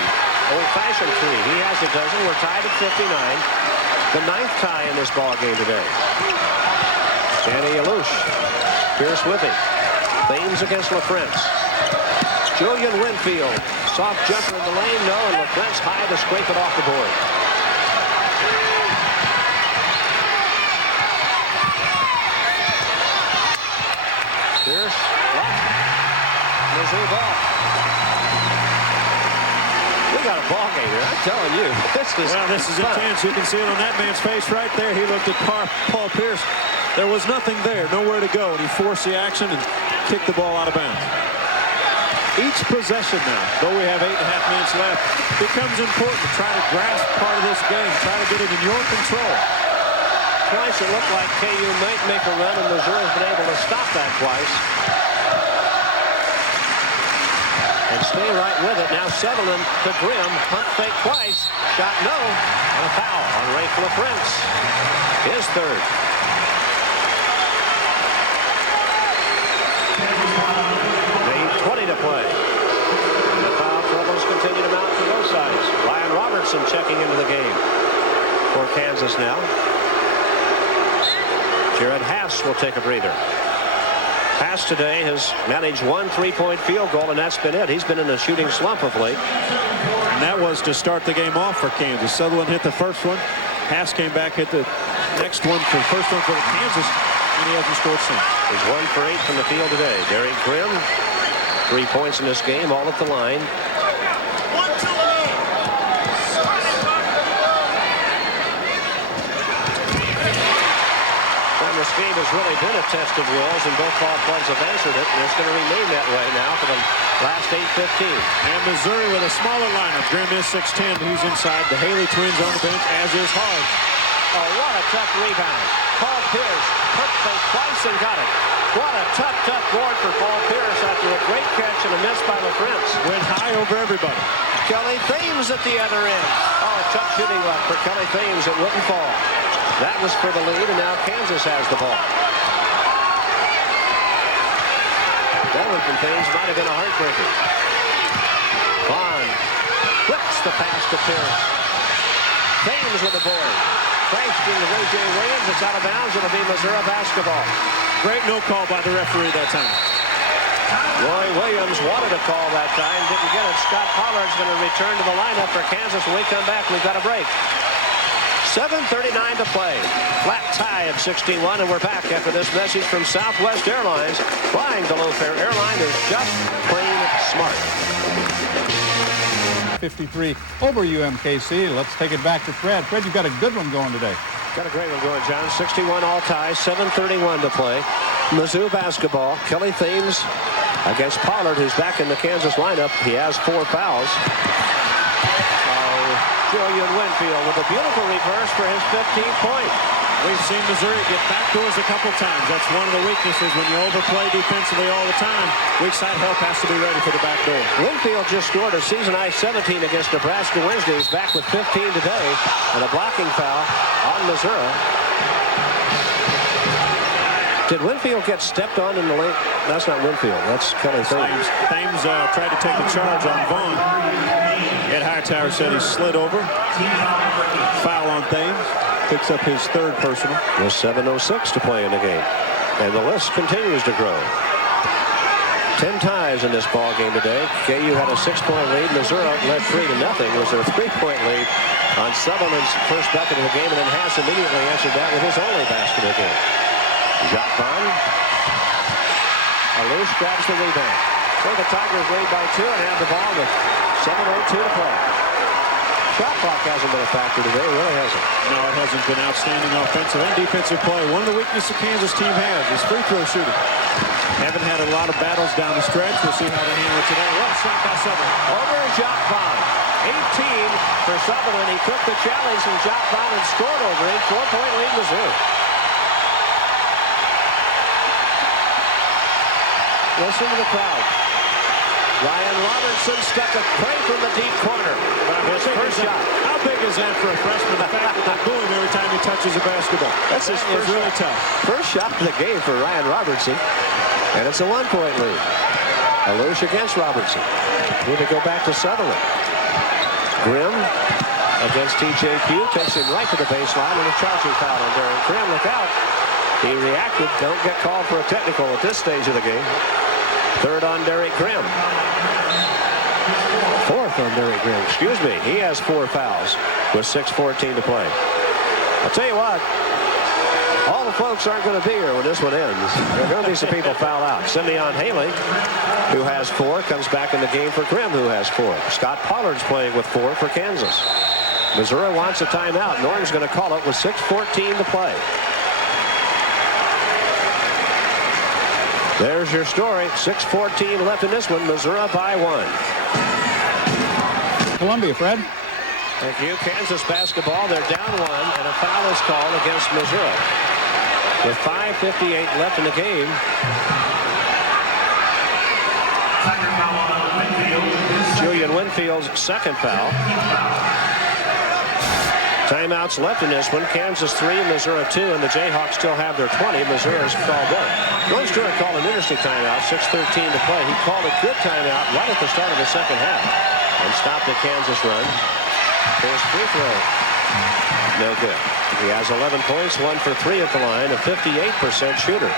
old-fashioned 3. He has a dozen. We're tied at 59. The 9th tie in this ball game today. Danny Alouche. Pierce with him. Thames against LaFrentz. Julian Winfield. Soft jumper in the lane. No, and LaFrentz high to scrape it off the board. Pierce. Lost. Mizzou ball. We got a ball game here. I'm telling you. This is intense. You can see it on that man's face right there. He looked at Paul Pierce. There was nothing there, nowhere to go, and he forced the action and kicked the ball out of bounds. Each possession now, though we have 8.5 minutes left, becomes important to try to grasp part of this game, try to get it in your control. Twice it looked like KU might make a run, and Missouri's been able to stop that twice. And stay right with it. Now Sutherland to Grimm. Pump fake twice. Shot no. And a foul on Rafe LaFrentz. His 3rd. play. And the foul troubles continue to mount for both sides. Ryan Robertson checking into the game for Kansas now. Jared Haas will take a breather. Haas today has managed 1 3-point field goal, and that's been it. He's been in a shooting slump of late. And that was to start the game off for Kansas. Sutherland hit the first one. Haas came back, hit the next one for the first one for the Kansas, and he hasn't scored since. He's 1 for 8 from the field today. Derek Grimm, 3 points in this game, all at the line. This game has really been a test of wills, and both ball clubs have answered it, and it's going to remain that way now for the last 8:15. And Missouri with a smaller lineup. Grimm is 6'10". He's inside. The Haley twins on the bench, as is Hard. Oh, what a tough rebound. Paul Pierce hooked fake twice and got it. What a tough board for Paul Pierce after a great catch and a miss by LaFrentz. Went high over everybody. Kelly Thames at the other end. Oh, tough shooting luck for Kelly Thames. It wouldn't fall. That was for the lead, and now Kansas has the ball. That one from Thames might have been a heartbreaker. Vaughn flips the pass to Pierce. Thames with the board. Crashed into Ray J. Williams. It's out of bounds. It'll be Missouri basketball. Great no call by the referee that time. Roy Williams wanted a call that time. Didn't get it. Scott Pollard's going to return to the lineup for Kansas. When we come back, we've got a break. 7:39 to play. Flat tie at 61, and we're back after this message from Southwest Airlines. Flying the low-fare airline is just plain smart. 53 over UMKC. Let's take it back to Fred. Fred, you've got a good one going today. Got a great one going, John. 61 all ties, 7:31 to play. Mizzou basketball. Kelly Thames against Pollard, who's back in the Kansas lineup. He has 4 fouls. Julian Winfield with a beautiful reverse for his 15th point. We've seen Missouri get backdoors a couple times. That's one of the weaknesses when you overplay defensively all the time. Weak side help has to be ready for the backdoor. Winfield just scored a season-high 17 against Nebraska Wednesday. He's back with 15 today, and a blocking foul on Missouri. Did Winfield get stepped on in the lane? That's not Winfield. That's Kelly Thames. Thames tried to take the charge on Vaughn. Ed Hightower said he slid over. Foul on Thames. Picks up his 3rd personal. With 7:06 to play in the game. And the list continues to grow. 10 ties in this ball game today. KU had a 6-point lead. Missouri led 3-0. Was their 3-point lead on Sutherland's first bucket of the game. And then Haas immediately answered that with his only basket of the game. Jacques Vaughn. Alouche grabs the rebound. So the Tigers lead by 2 and have the ball with 7:02 to play. Shot clock hasn't been a factor today. It really hasn't. No, it hasn't been outstanding offensive and defensive play. One of the weaknesses the Kansas team has is free throw shooting. Haven't had a lot of battles down the stretch. We'll see how they handle it today. What a shot by Sutherland. Over Jacques Vaughn. 18 for Sutherland. He took the challenge from Jacques Vaughn and scored over him. 4-point lead Missouri. Listen to the crowd. Ryan Robertson stuck a crane from the deep corner. His first shot. How big is that for a freshman? The fact that they boo him every time he touches a basketball. That's his first really shot. tough. First shot of the game for Ryan Robertson. And it's a 1-point lead. Alouche against Robertson. Here to go back to Sutherland. Grimm against TJ Pugh. Takes him right to the baseline and a charging foul on Derek Grimm. Look out. He reacted. Don't get called for a technical at this stage of the game. 3rd on Derek Grimm. 4th on Derek Grimm. Excuse me. He has 4 fouls with 6:14 to play. I'll tell you what. All the folks aren't going to be here when this one ends. There are going to be some people foul out. Simeon Haley, who has 4, comes back in the game for Grimm, who has 4. Scott Pollard's playing with 4 for Kansas. Missouri wants a timeout. Norm's going to call it with 6:14 to play. There's your story. 6:14 left in this one. Missouri by 1. Columbia, Fred. Thank you. Kansas basketball. They're down 1, and a foul is called against Missouri. With 5:58 left in the game. Julian Winfield's 2nd foul. Timeouts left in this one. Kansas 3, Missouri 2, and the Jayhawks still have their 20. Missouri's called one. Ron Stewart called an interesting timeout, 6:13 to play. He called a good timeout right at the start of the second half and stopped the Kansas run. His free throw, no good. He has 11 points, 1 for 3 at the line, a 58% shooter.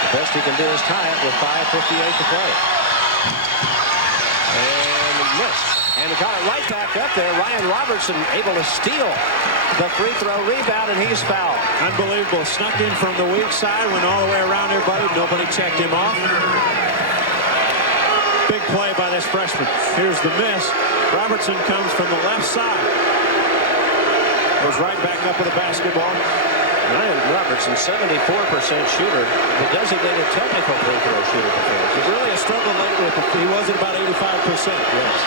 The best he can do is tie it with 5:58 to play. And missed. And got it right back up there. Ryan Robertson able to steal the free throw rebound, and he's fouled. Unbelievable. Snuck in from the weak side, went all the way around everybody. Nobody checked him off. Big play by this freshman. Here's the miss. Robertson comes from the left side. Goes right back up with a basketball. Ryan Robertson, 74% shooter, the designated technical free throw shooter for Kansas. It's really a struggle late with him. He was at about 85%. Yes.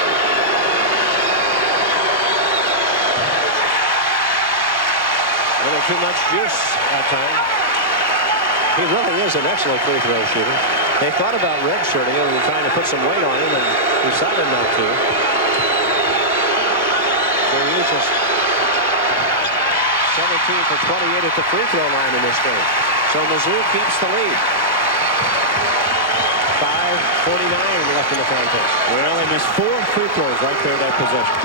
A little too much juice at times. He really is an excellent free throw shooter. They thought about redshirting him and trying to put some weight on him, and decided not to. So he just 17 for 28 at the free throw line in this game. So Mizzou keeps the lead. 5:49 left in the contest. Well, they missed 4 free throws right there that possession.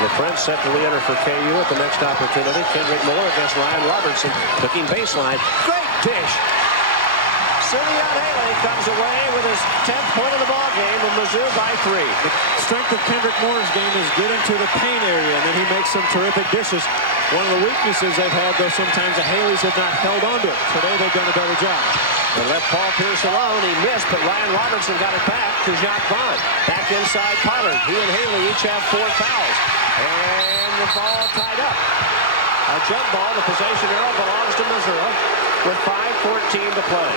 LaFrentz set to re-enter for KU at the next opportunity. Kendrick Moore against Ryan Robertson. Looking baseline. Great dish. Simeon Haley comes away with his 10th point of the ball game, and Mizzou by 3. The strength of Kendrick Moore's game is getting to the paint area, and then he makes some terrific dishes. One of the weaknesses they've had, though, sometimes the Haleys have not held on to it. Today they've done a better job. They left Paul Pierce alone. He missed, but Ryan Robertson got it back to Jacques Vaughn. Back inside Pollard. He and Haley each have 4 fouls. And the ball tied up. A jump ball. The possession arrow belongs to Missouri with 5:14 to play.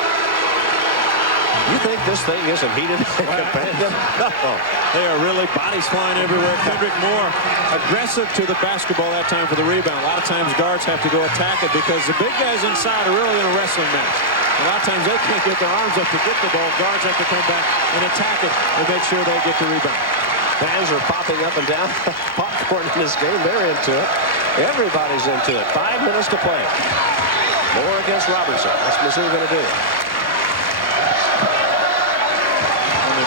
You think this thing isn't heated and competitive? Oh, they are really bodies flying everywhere. Kendrick Moore aggressive to the basketball that time for the rebound. A lot of times guards have to go attack it because the big guys inside are really in a wrestling match. A lot of times they can't get their arms up to get the ball. Guards have to come back and attack it and make sure they get the rebound. Fans are popping up and down popcorn in this game. They're into it. Everybody's into it. 5 minutes to play. Moore against Robertson. What's Mizzou going to do?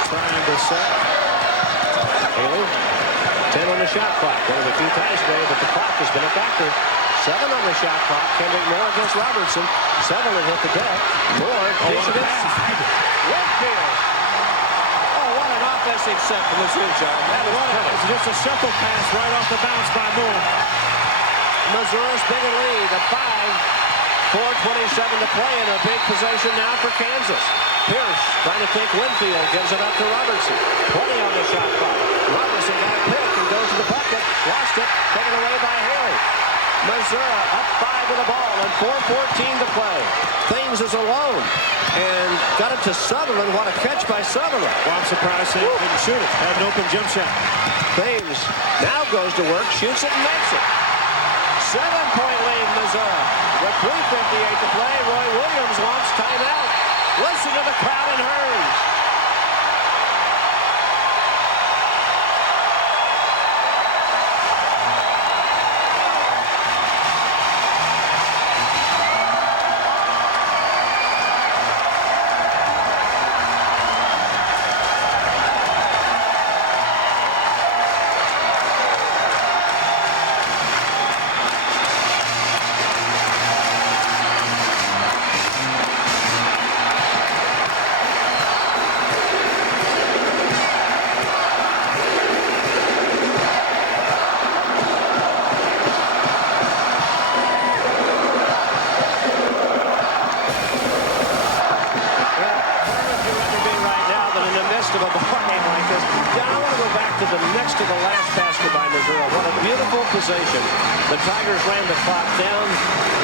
Triangle set. Haley, 10 on the shot clock. One of the few ties today, but the clock has been a factor. 7 on the shot clock. Kendrick Moore against Robertson. 7 had hit the deck. Moore takes it inside. Whitfield. Oh, what an offensive set from Mizzou, John. That was just a shuffle pass right off the bounce by Moore. Missouri's bigger lead at 5. 4:27 to play in a big possession now for Kansas. Pierce trying to take Winfield, gives it up to Robertson. 20 on the shot clock. Robertson got a pick and goes to the bucket. Lost it, taken away by Haley. Missouri up 5 with the ball and 4:14 to play. Thames is alone and got it to Sutherland. What a catch by Sutherland. Well, I'm surprised he didn't shoot it. Had an open jump shot. Thames now goes to work, shoots it and makes it. 7-point lead, Missouri. With 3:58 to play, Roy Williams wants timeout. Listen to the crowd in Hearns. The Tigers ran the clock down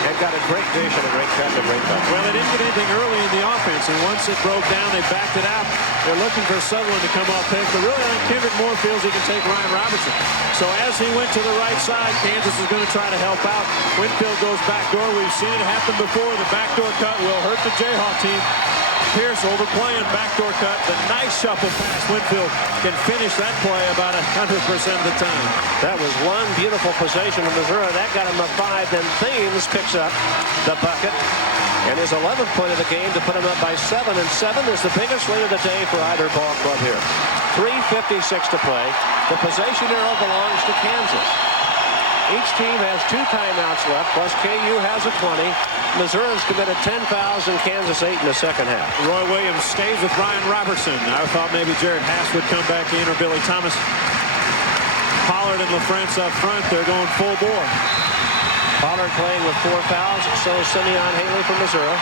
and got a great dish and a great cut and a great cut. Well, they didn't get anything early in the offense, and once it broke down, they backed it out. They're looking for Sutherland to come off pick, but really I think Kendrick Moore feels he can take Ryan Robertson. So as he went to the right side, Kansas is going to try to help out. Winfield goes backdoor. We've seen it happen before. The backdoor cut will hurt the Jayhawk team. Pierce overplaying, backdoor cut. The nice shuffle pass. Winfield can finish that play about 100% of the time. That was one beautiful possession of Missouri. That got him a 5. Then Thames picks up the bucket and his 11th point of the game to put him up by 7. And 7 is the biggest lead of the day for either ball club here. 3:56 to play. The possession arrow belongs to Kansas. Each team has 2 timeouts left, plus KU has a 20. Missouri's committed 10 fouls and Kansas 8 in the second half. Roy Williams stays with Ryan Robertson. I thought maybe Jared Haas would come back in, or Billy Thomas. Pollard and LaFrance up front. They're going full bore. Pollard playing with 4 fouls. So is Simeon Haley from Missouri.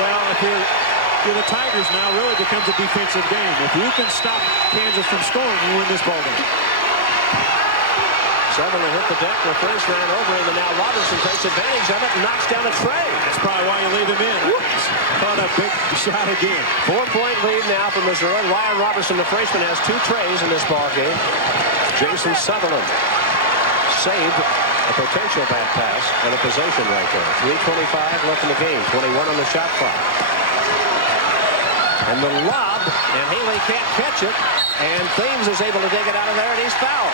Well, if you're the Tigers now, really becomes a defensive game. If you can stop Kansas from scoring, you win this ball game. Sutherland hit the deck. LaFrance ran over him, and now Robertson takes advantage of it and knocks down a tray. That's probably why you leave him in. Caught a big shot again. 4-point lead now for Missouri. Ryan Robertson, the freshman, has 2 trays in this ball game. Jason Sutherland saved a potential bad pass and a possession right there. 3:25 left in the game. 21 on the shot clock. And the lob, and Haley can't catch it. And Thames is able to dig it out of there, and he's fouled.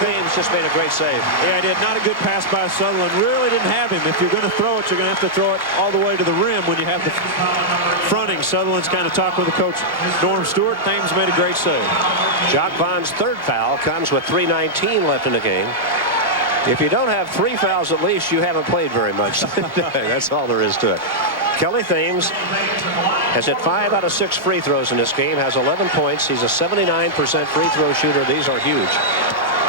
Thames just made a great save. Yeah, he did. Not a good pass by Sutherland. Really didn't have him. If you're going to throw it, you're going to have to throw it all the way to the rim when you have the fronting. Sutherland's kind of talked with the coach, Norm Stewart. Thames made a great save. Jock Vaughn's 3rd foul comes with 3:19 left in the game. If you don't have 3 fouls at least, you haven't played very much. That's all there is to it. Kelly Thames has hit 5 out of 6 free throws in this game, has 11 points. He's a 79% free throw shooter. These are huge.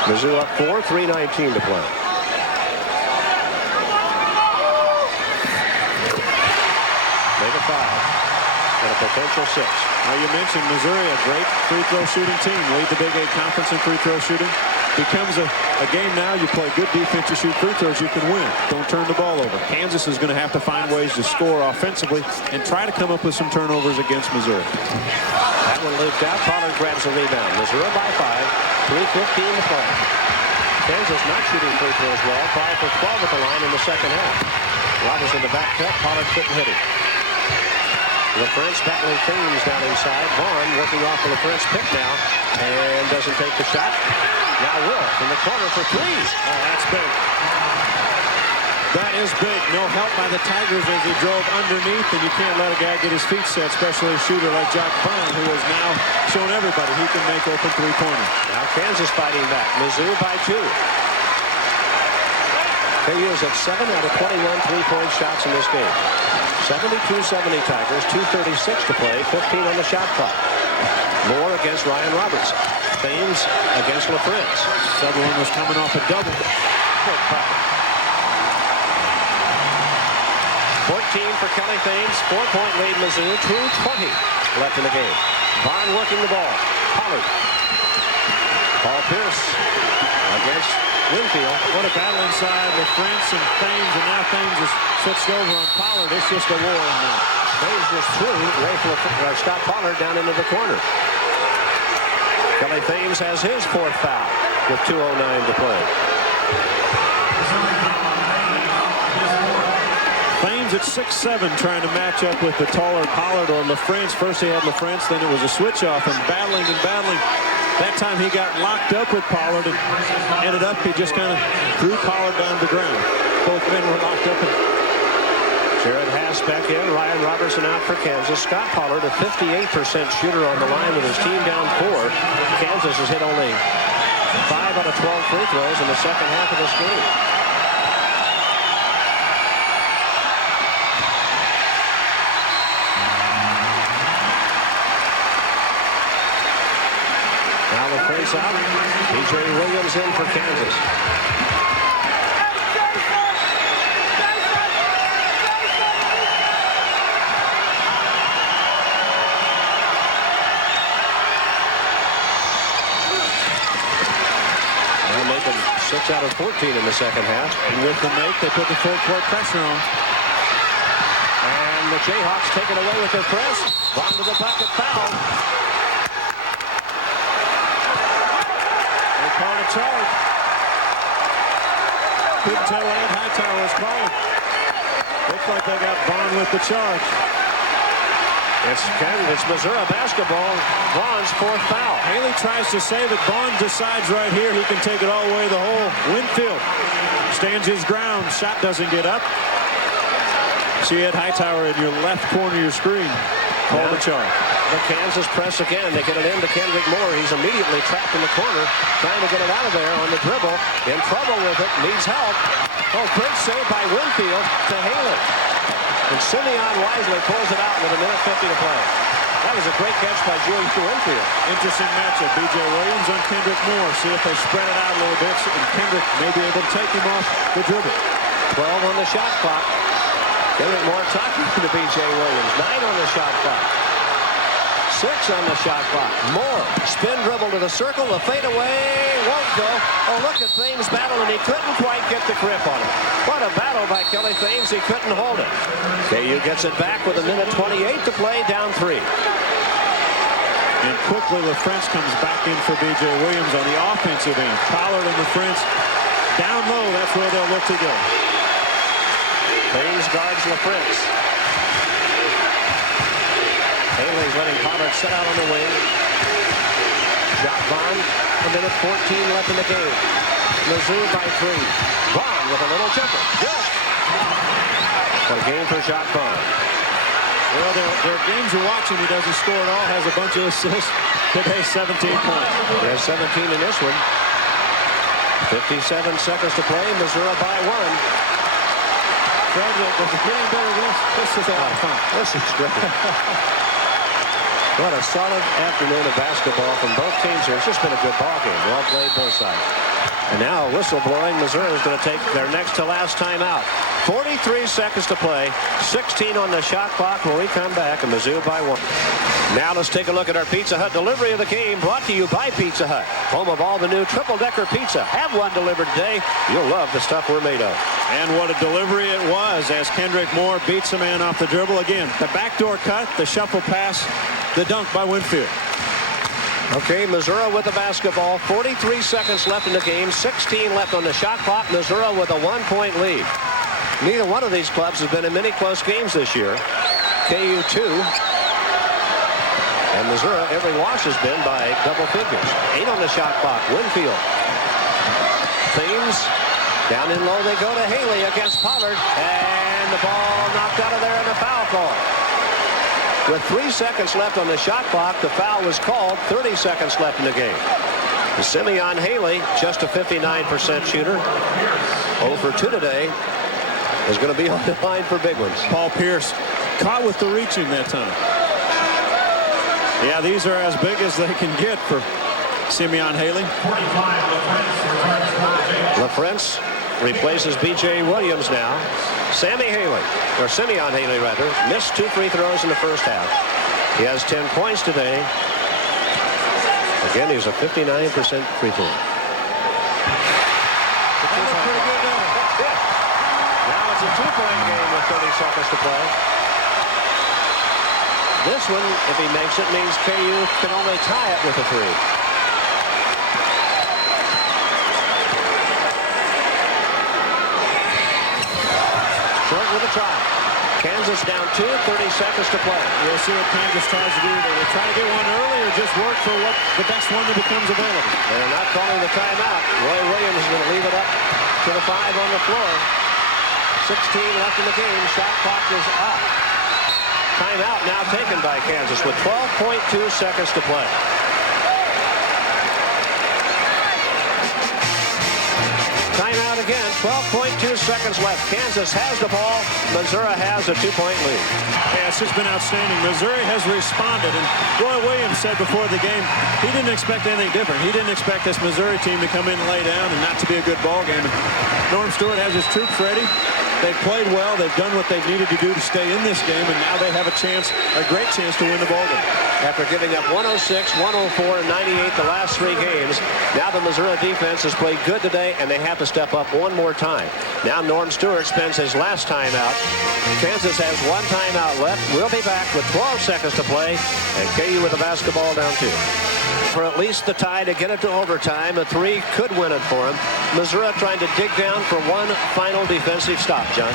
Mizzou up 4, 3:19 to play. Make it 5 and a potential 6. Now you mentioned Missouri, a great free throw shooting team. Lead the Big 8 Conference in free throw shooting. Becomes a game now. You play good defense, you shoot free throws, you can win. Don't turn the ball over. Kansas is going to have to find ways to score offensively and try to come up with some turnovers against Missouri. That one looped out. Pollard grabs the rebound. Missouri by 5. 3:15 to play. Kansas not shooting free throws well. 5 for 12 at the line in the second half. Robinson the back cut. Pollard couldn't hit him. LaFrance battling Thames down inside. Vaughn working off of LaFrance pick now and doesn't take the shot. Now Wolf in the corner for 3. Oh, that's big. That is big. No help by the Tigers as he drove underneath, and you can't let a guy get his feet set, especially a shooter like Jock Vaughn, who has now shown everybody he can make open three-pointers. Now Kansas fighting back. Mizzou by 2. KU is at 7 out of 21 3-point shots in this game. 72-70 Tigers, 2:36 to play, 15 on the shot clock. Moore against Ryan Robertson. Thames against LaFrance. Sutherland was coming off a double. 14 for Kelly Thames. 4-point lead Mizzou. 2:20 left in the game. Vaughn working the ball. Pollard. Paul Pierce against Winfield. What a battle inside with France and Thames, and now Thames is switched over on Pollard. It's just a war in there. Thames just threw Scott Pollard down into the corner. Kelly Thames has his 4th foul with 2:09 to play. Thames at 6'7", trying to match up with the taller Pollard or LaFrance. First he had LaFrance, then it was a switch off, and battling and battling. That time he got locked up with Pollard and ended up, he just kind of threw Pollard down to the ground. Both men were locked up. Jared Haas back in. Ryan Robertson out for Kansas. Scott Pollard, a 58% shooter on the line with his team down 4. Kansas has hit only 5 out of 12 free throws in the second half of this game. Now the face out. P.J. Williams in for Kansas. They're making 6 out of 14 in the second half. And with the make, they put the full court pressure on. And the Jayhawks take it away with their press. Vaughn to the bucket, foul. Call a charge. Couldn't tell what Ed Hightower was calling. They looked like they got Vaughn with the charge. It's Missouri basketball. Vaughn's fourth foul. Haley tries to save it. Vaughn decides right here he can take it all the way to the hole. Winfield stands his ground. Shot doesn't get up. See Ed Hightower in your left corner of your screen. Call the charge. The Kansas press again. They get it into Kendrick Moore. He's immediately trapped in the corner, trying to get it out of there on the dribble. In trouble with it. Needs help. Oh, great save by Winfield to Haley. And Simeon wisely pulls it out with 1:50 to play. That was a great catch by Julius Winfield. Interesting matchup. B.J. Williams on Kendrick Moore. See if they spread it out a little bit, and Kendrick may be able to take him off the dribble. 12 on the shot clock. Kendrick Moore talking to B.J. Williams. 9 on the shot clock. 6 on the shot clock. Moore, spin dribble to the circle. The fadeaway won't go. Oh, look at Thames battle, and he couldn't quite get the grip on it. What a battle by Kelly Thames. He couldn't hold it. KU gets it back with 1:28 to play, down 3. And quickly, LaFrance comes back in for B.J. Williams on the offensive end. Pollard and LaFrance down low. That's where they'll look to go. Thames guards LaFrance. Haley's letting Pollard sit out on the wing. Jacques Vaughn, 1:14 left in the game. Mizzou by 3. Vaughn with a little jumper. Good. What a game for Jacques Vaughn. Well, there are games you're watching. He doesn't score at all. Has a bunch of assists. Today, 17 points. He has 17 in this one. 57 seconds to play. Missouri by 1. Fred, does it get any better than this? This is a lot of fun. This is great. What a solid afternoon of basketball from both teams here. It's just been a good ball game. Well played both sides. And now whistle blowing. Missouri is going to take their next to last timeout. 43 seconds to play. 16 on the shot clock when we come back, and Mizzou by 1. Now let's take a look at our Pizza Hut delivery of the game, brought to you by Pizza Hut, home of all the new triple-decker pizza. Have one delivered today. You'll love the stuff we're made of. And what a delivery it was as Kendrick Moore beats a man off the dribble. Again, the backdoor cut, the shuffle pass, the dunk by Winfield. Okay, Missouri with the basketball. 43 seconds left in the game. 16 left on the shot clock. Missouri with a 1-point lead. Neither one of these clubs has been in many close games this year. KU 2. And Missouri, every loss has been by double figures. 8 on the shot clock. Winfield. Thames. Down in low they go to Haley against Pollard. And the ball knocked out of there and a foul call. With 3 seconds left on the shot clock, the foul was called. 30 seconds left in the game. Simeon Haley, just a 59% shooter. 0 for 2 today. Is going to be on the line for big ones. Paul Pierce caught with the reaching that time. Yeah, these are as big as they can get for Simeon Haley. LaFrance replaces B.J. Williams now. Sammy Haley, or Simeon Haley rather, missed 2 free throws in the first half. He has 10 points today. Again, he's a 59% free throw. Now it's a 2-point game with 30 seconds to play. This one, if he makes it, means KU can only tie it with a 3. Short with a try. Kansas down 2, 30 seconds to play. We'll see what Kansas tries to do. They will try to get one early or just work for what the best one that becomes available. They're not calling the timeout. Roy Williams is going to leave it up to the 5 on the floor. 16 left in the game. Shot clock is off. Timeout now taken by Kansas with 12.2 seconds to play. Timeout again. 12.2 seconds left. Kansas has the ball. Missouri has a 2-point lead. Yeah, it's just been outstanding. Missouri has responded, and Roy Williams said before the game he didn't expect anything different. He didn't expect this Missouri team to come in and lay down and not to be a good ball game. And Norm Stewart has his troops ready. They've played well. They've done what they've needed to do to stay in this game, and now they have a chance, a great chance to win the ball game. After giving up 106, 104, and 98 the last 3 games, now the Missouri defense has played good today, and they have to step up one more time. Now Norm Stewart spends his last timeout. Kansas has 1 timeout left. We'll be back with 12 seconds to play, and KU with the basketball down 2. For at least the tie to get it to overtime. A 3 could win it for him. Missouri trying to dig down for one final defensive stop, John.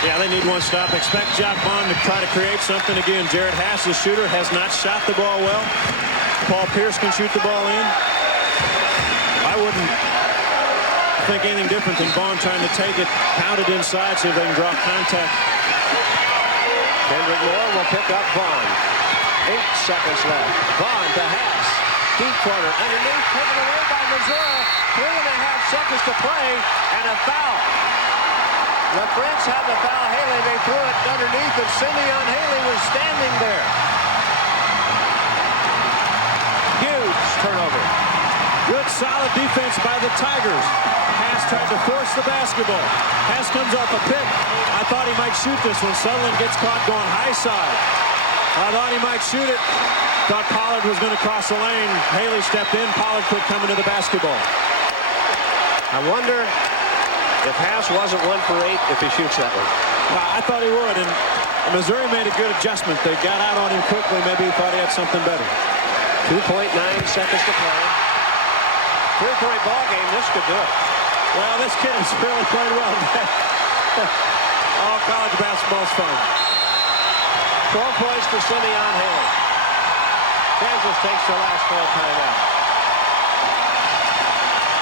Yeah, they need one stop. Expect Jock Vaughn to try to create something again. Jared Haas, the shooter, has not shot the ball well. Paul Pierce can shoot the ball in. I wouldn't think anything different than Vaughn trying to take it, pound it inside, see if they can draw contact. Kendrick Moore will pick up Vaughn. 8 seconds left. Vaughn to Haas. Deep corner underneath, taken away by Missouri. 3.5 seconds to play, and a foul. The Prince had to foul Haley. They threw it underneath, and Simeon Haley was standing there. Huge turnover. Good solid defense by the Tigers. Haas tried to force the basketball. Haas comes off a pick. I thought he might shoot this one. Sutherland gets caught going high side. I thought he might shoot it. Thought Pollard was going to cross the lane. Haley stepped in. Pollard quit coming to the basketball. I wonder if Haas wasn't 1 for 8 if he shoots that one. Well, I thought he would, and Missouri made a good adjustment. They got out on him quickly. Maybe he thought he had something better. 2.9 seconds to play. 3-point ball game. This could do it. Well, this kid has really played well. All college basketball's fun. 12 points for Simeon Haley. Kansas takes their last full timeout.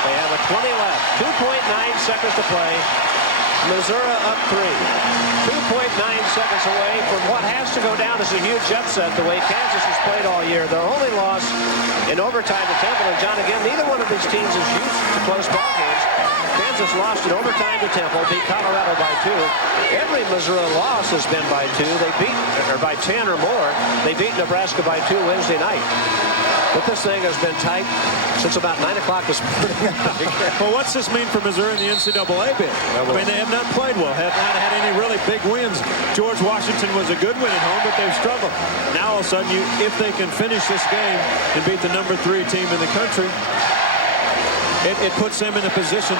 They have a 20 left. 2.9 seconds to play. Missouri up 3. 2.9 seconds away from what has to go down as a huge upset the way Kansas has played all year. Their only loss in overtime to Temple. And John, again, neither one of these teams is used to close ball games. Kansas lost in overtime to Temple, beat Colorado by 2. Every Missouri loss has been by 2. They beat, or by 10 or more. They beat Nebraska by 2 Wednesday night. But this thing has been tight since about 9 o'clock this morning. Well, what's this mean for Missouri in the NCAA bid? I mean, they have not played well, have not had any really big wins. George Washington was a good win at home, but they've struggled. Now, all of a sudden, if they can finish this game and beat the number 3 team in the country, it puts them in a position.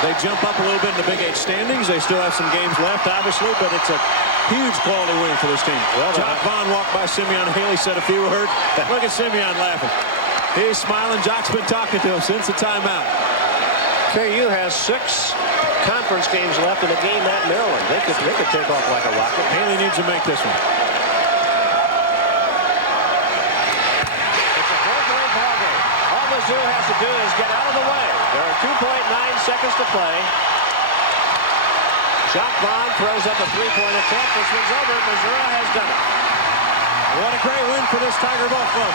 They jump up a little bit in the Big 8 standings. They still have some games left, obviously, but it's a huge quality win for this team. Well, Jock Vaughn walked by Simeon Haley, said a few words. Look at Simeon laughing. He's smiling. Jock's been talking to him since the timeout. KU has 6 conference games left in a game at Maryland. They could take off like a rocket. Haley needs to make this one. It's a 4-point ball game. All Mizzou has to do is get out of the way. There are 2.9 seconds to play. Jock Vaughn throws up a 3-point attempt. This one's over. Missouri has done it. What a great win for this Tiger ball club.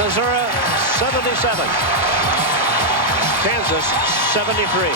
Missouri 77. Kansas 73.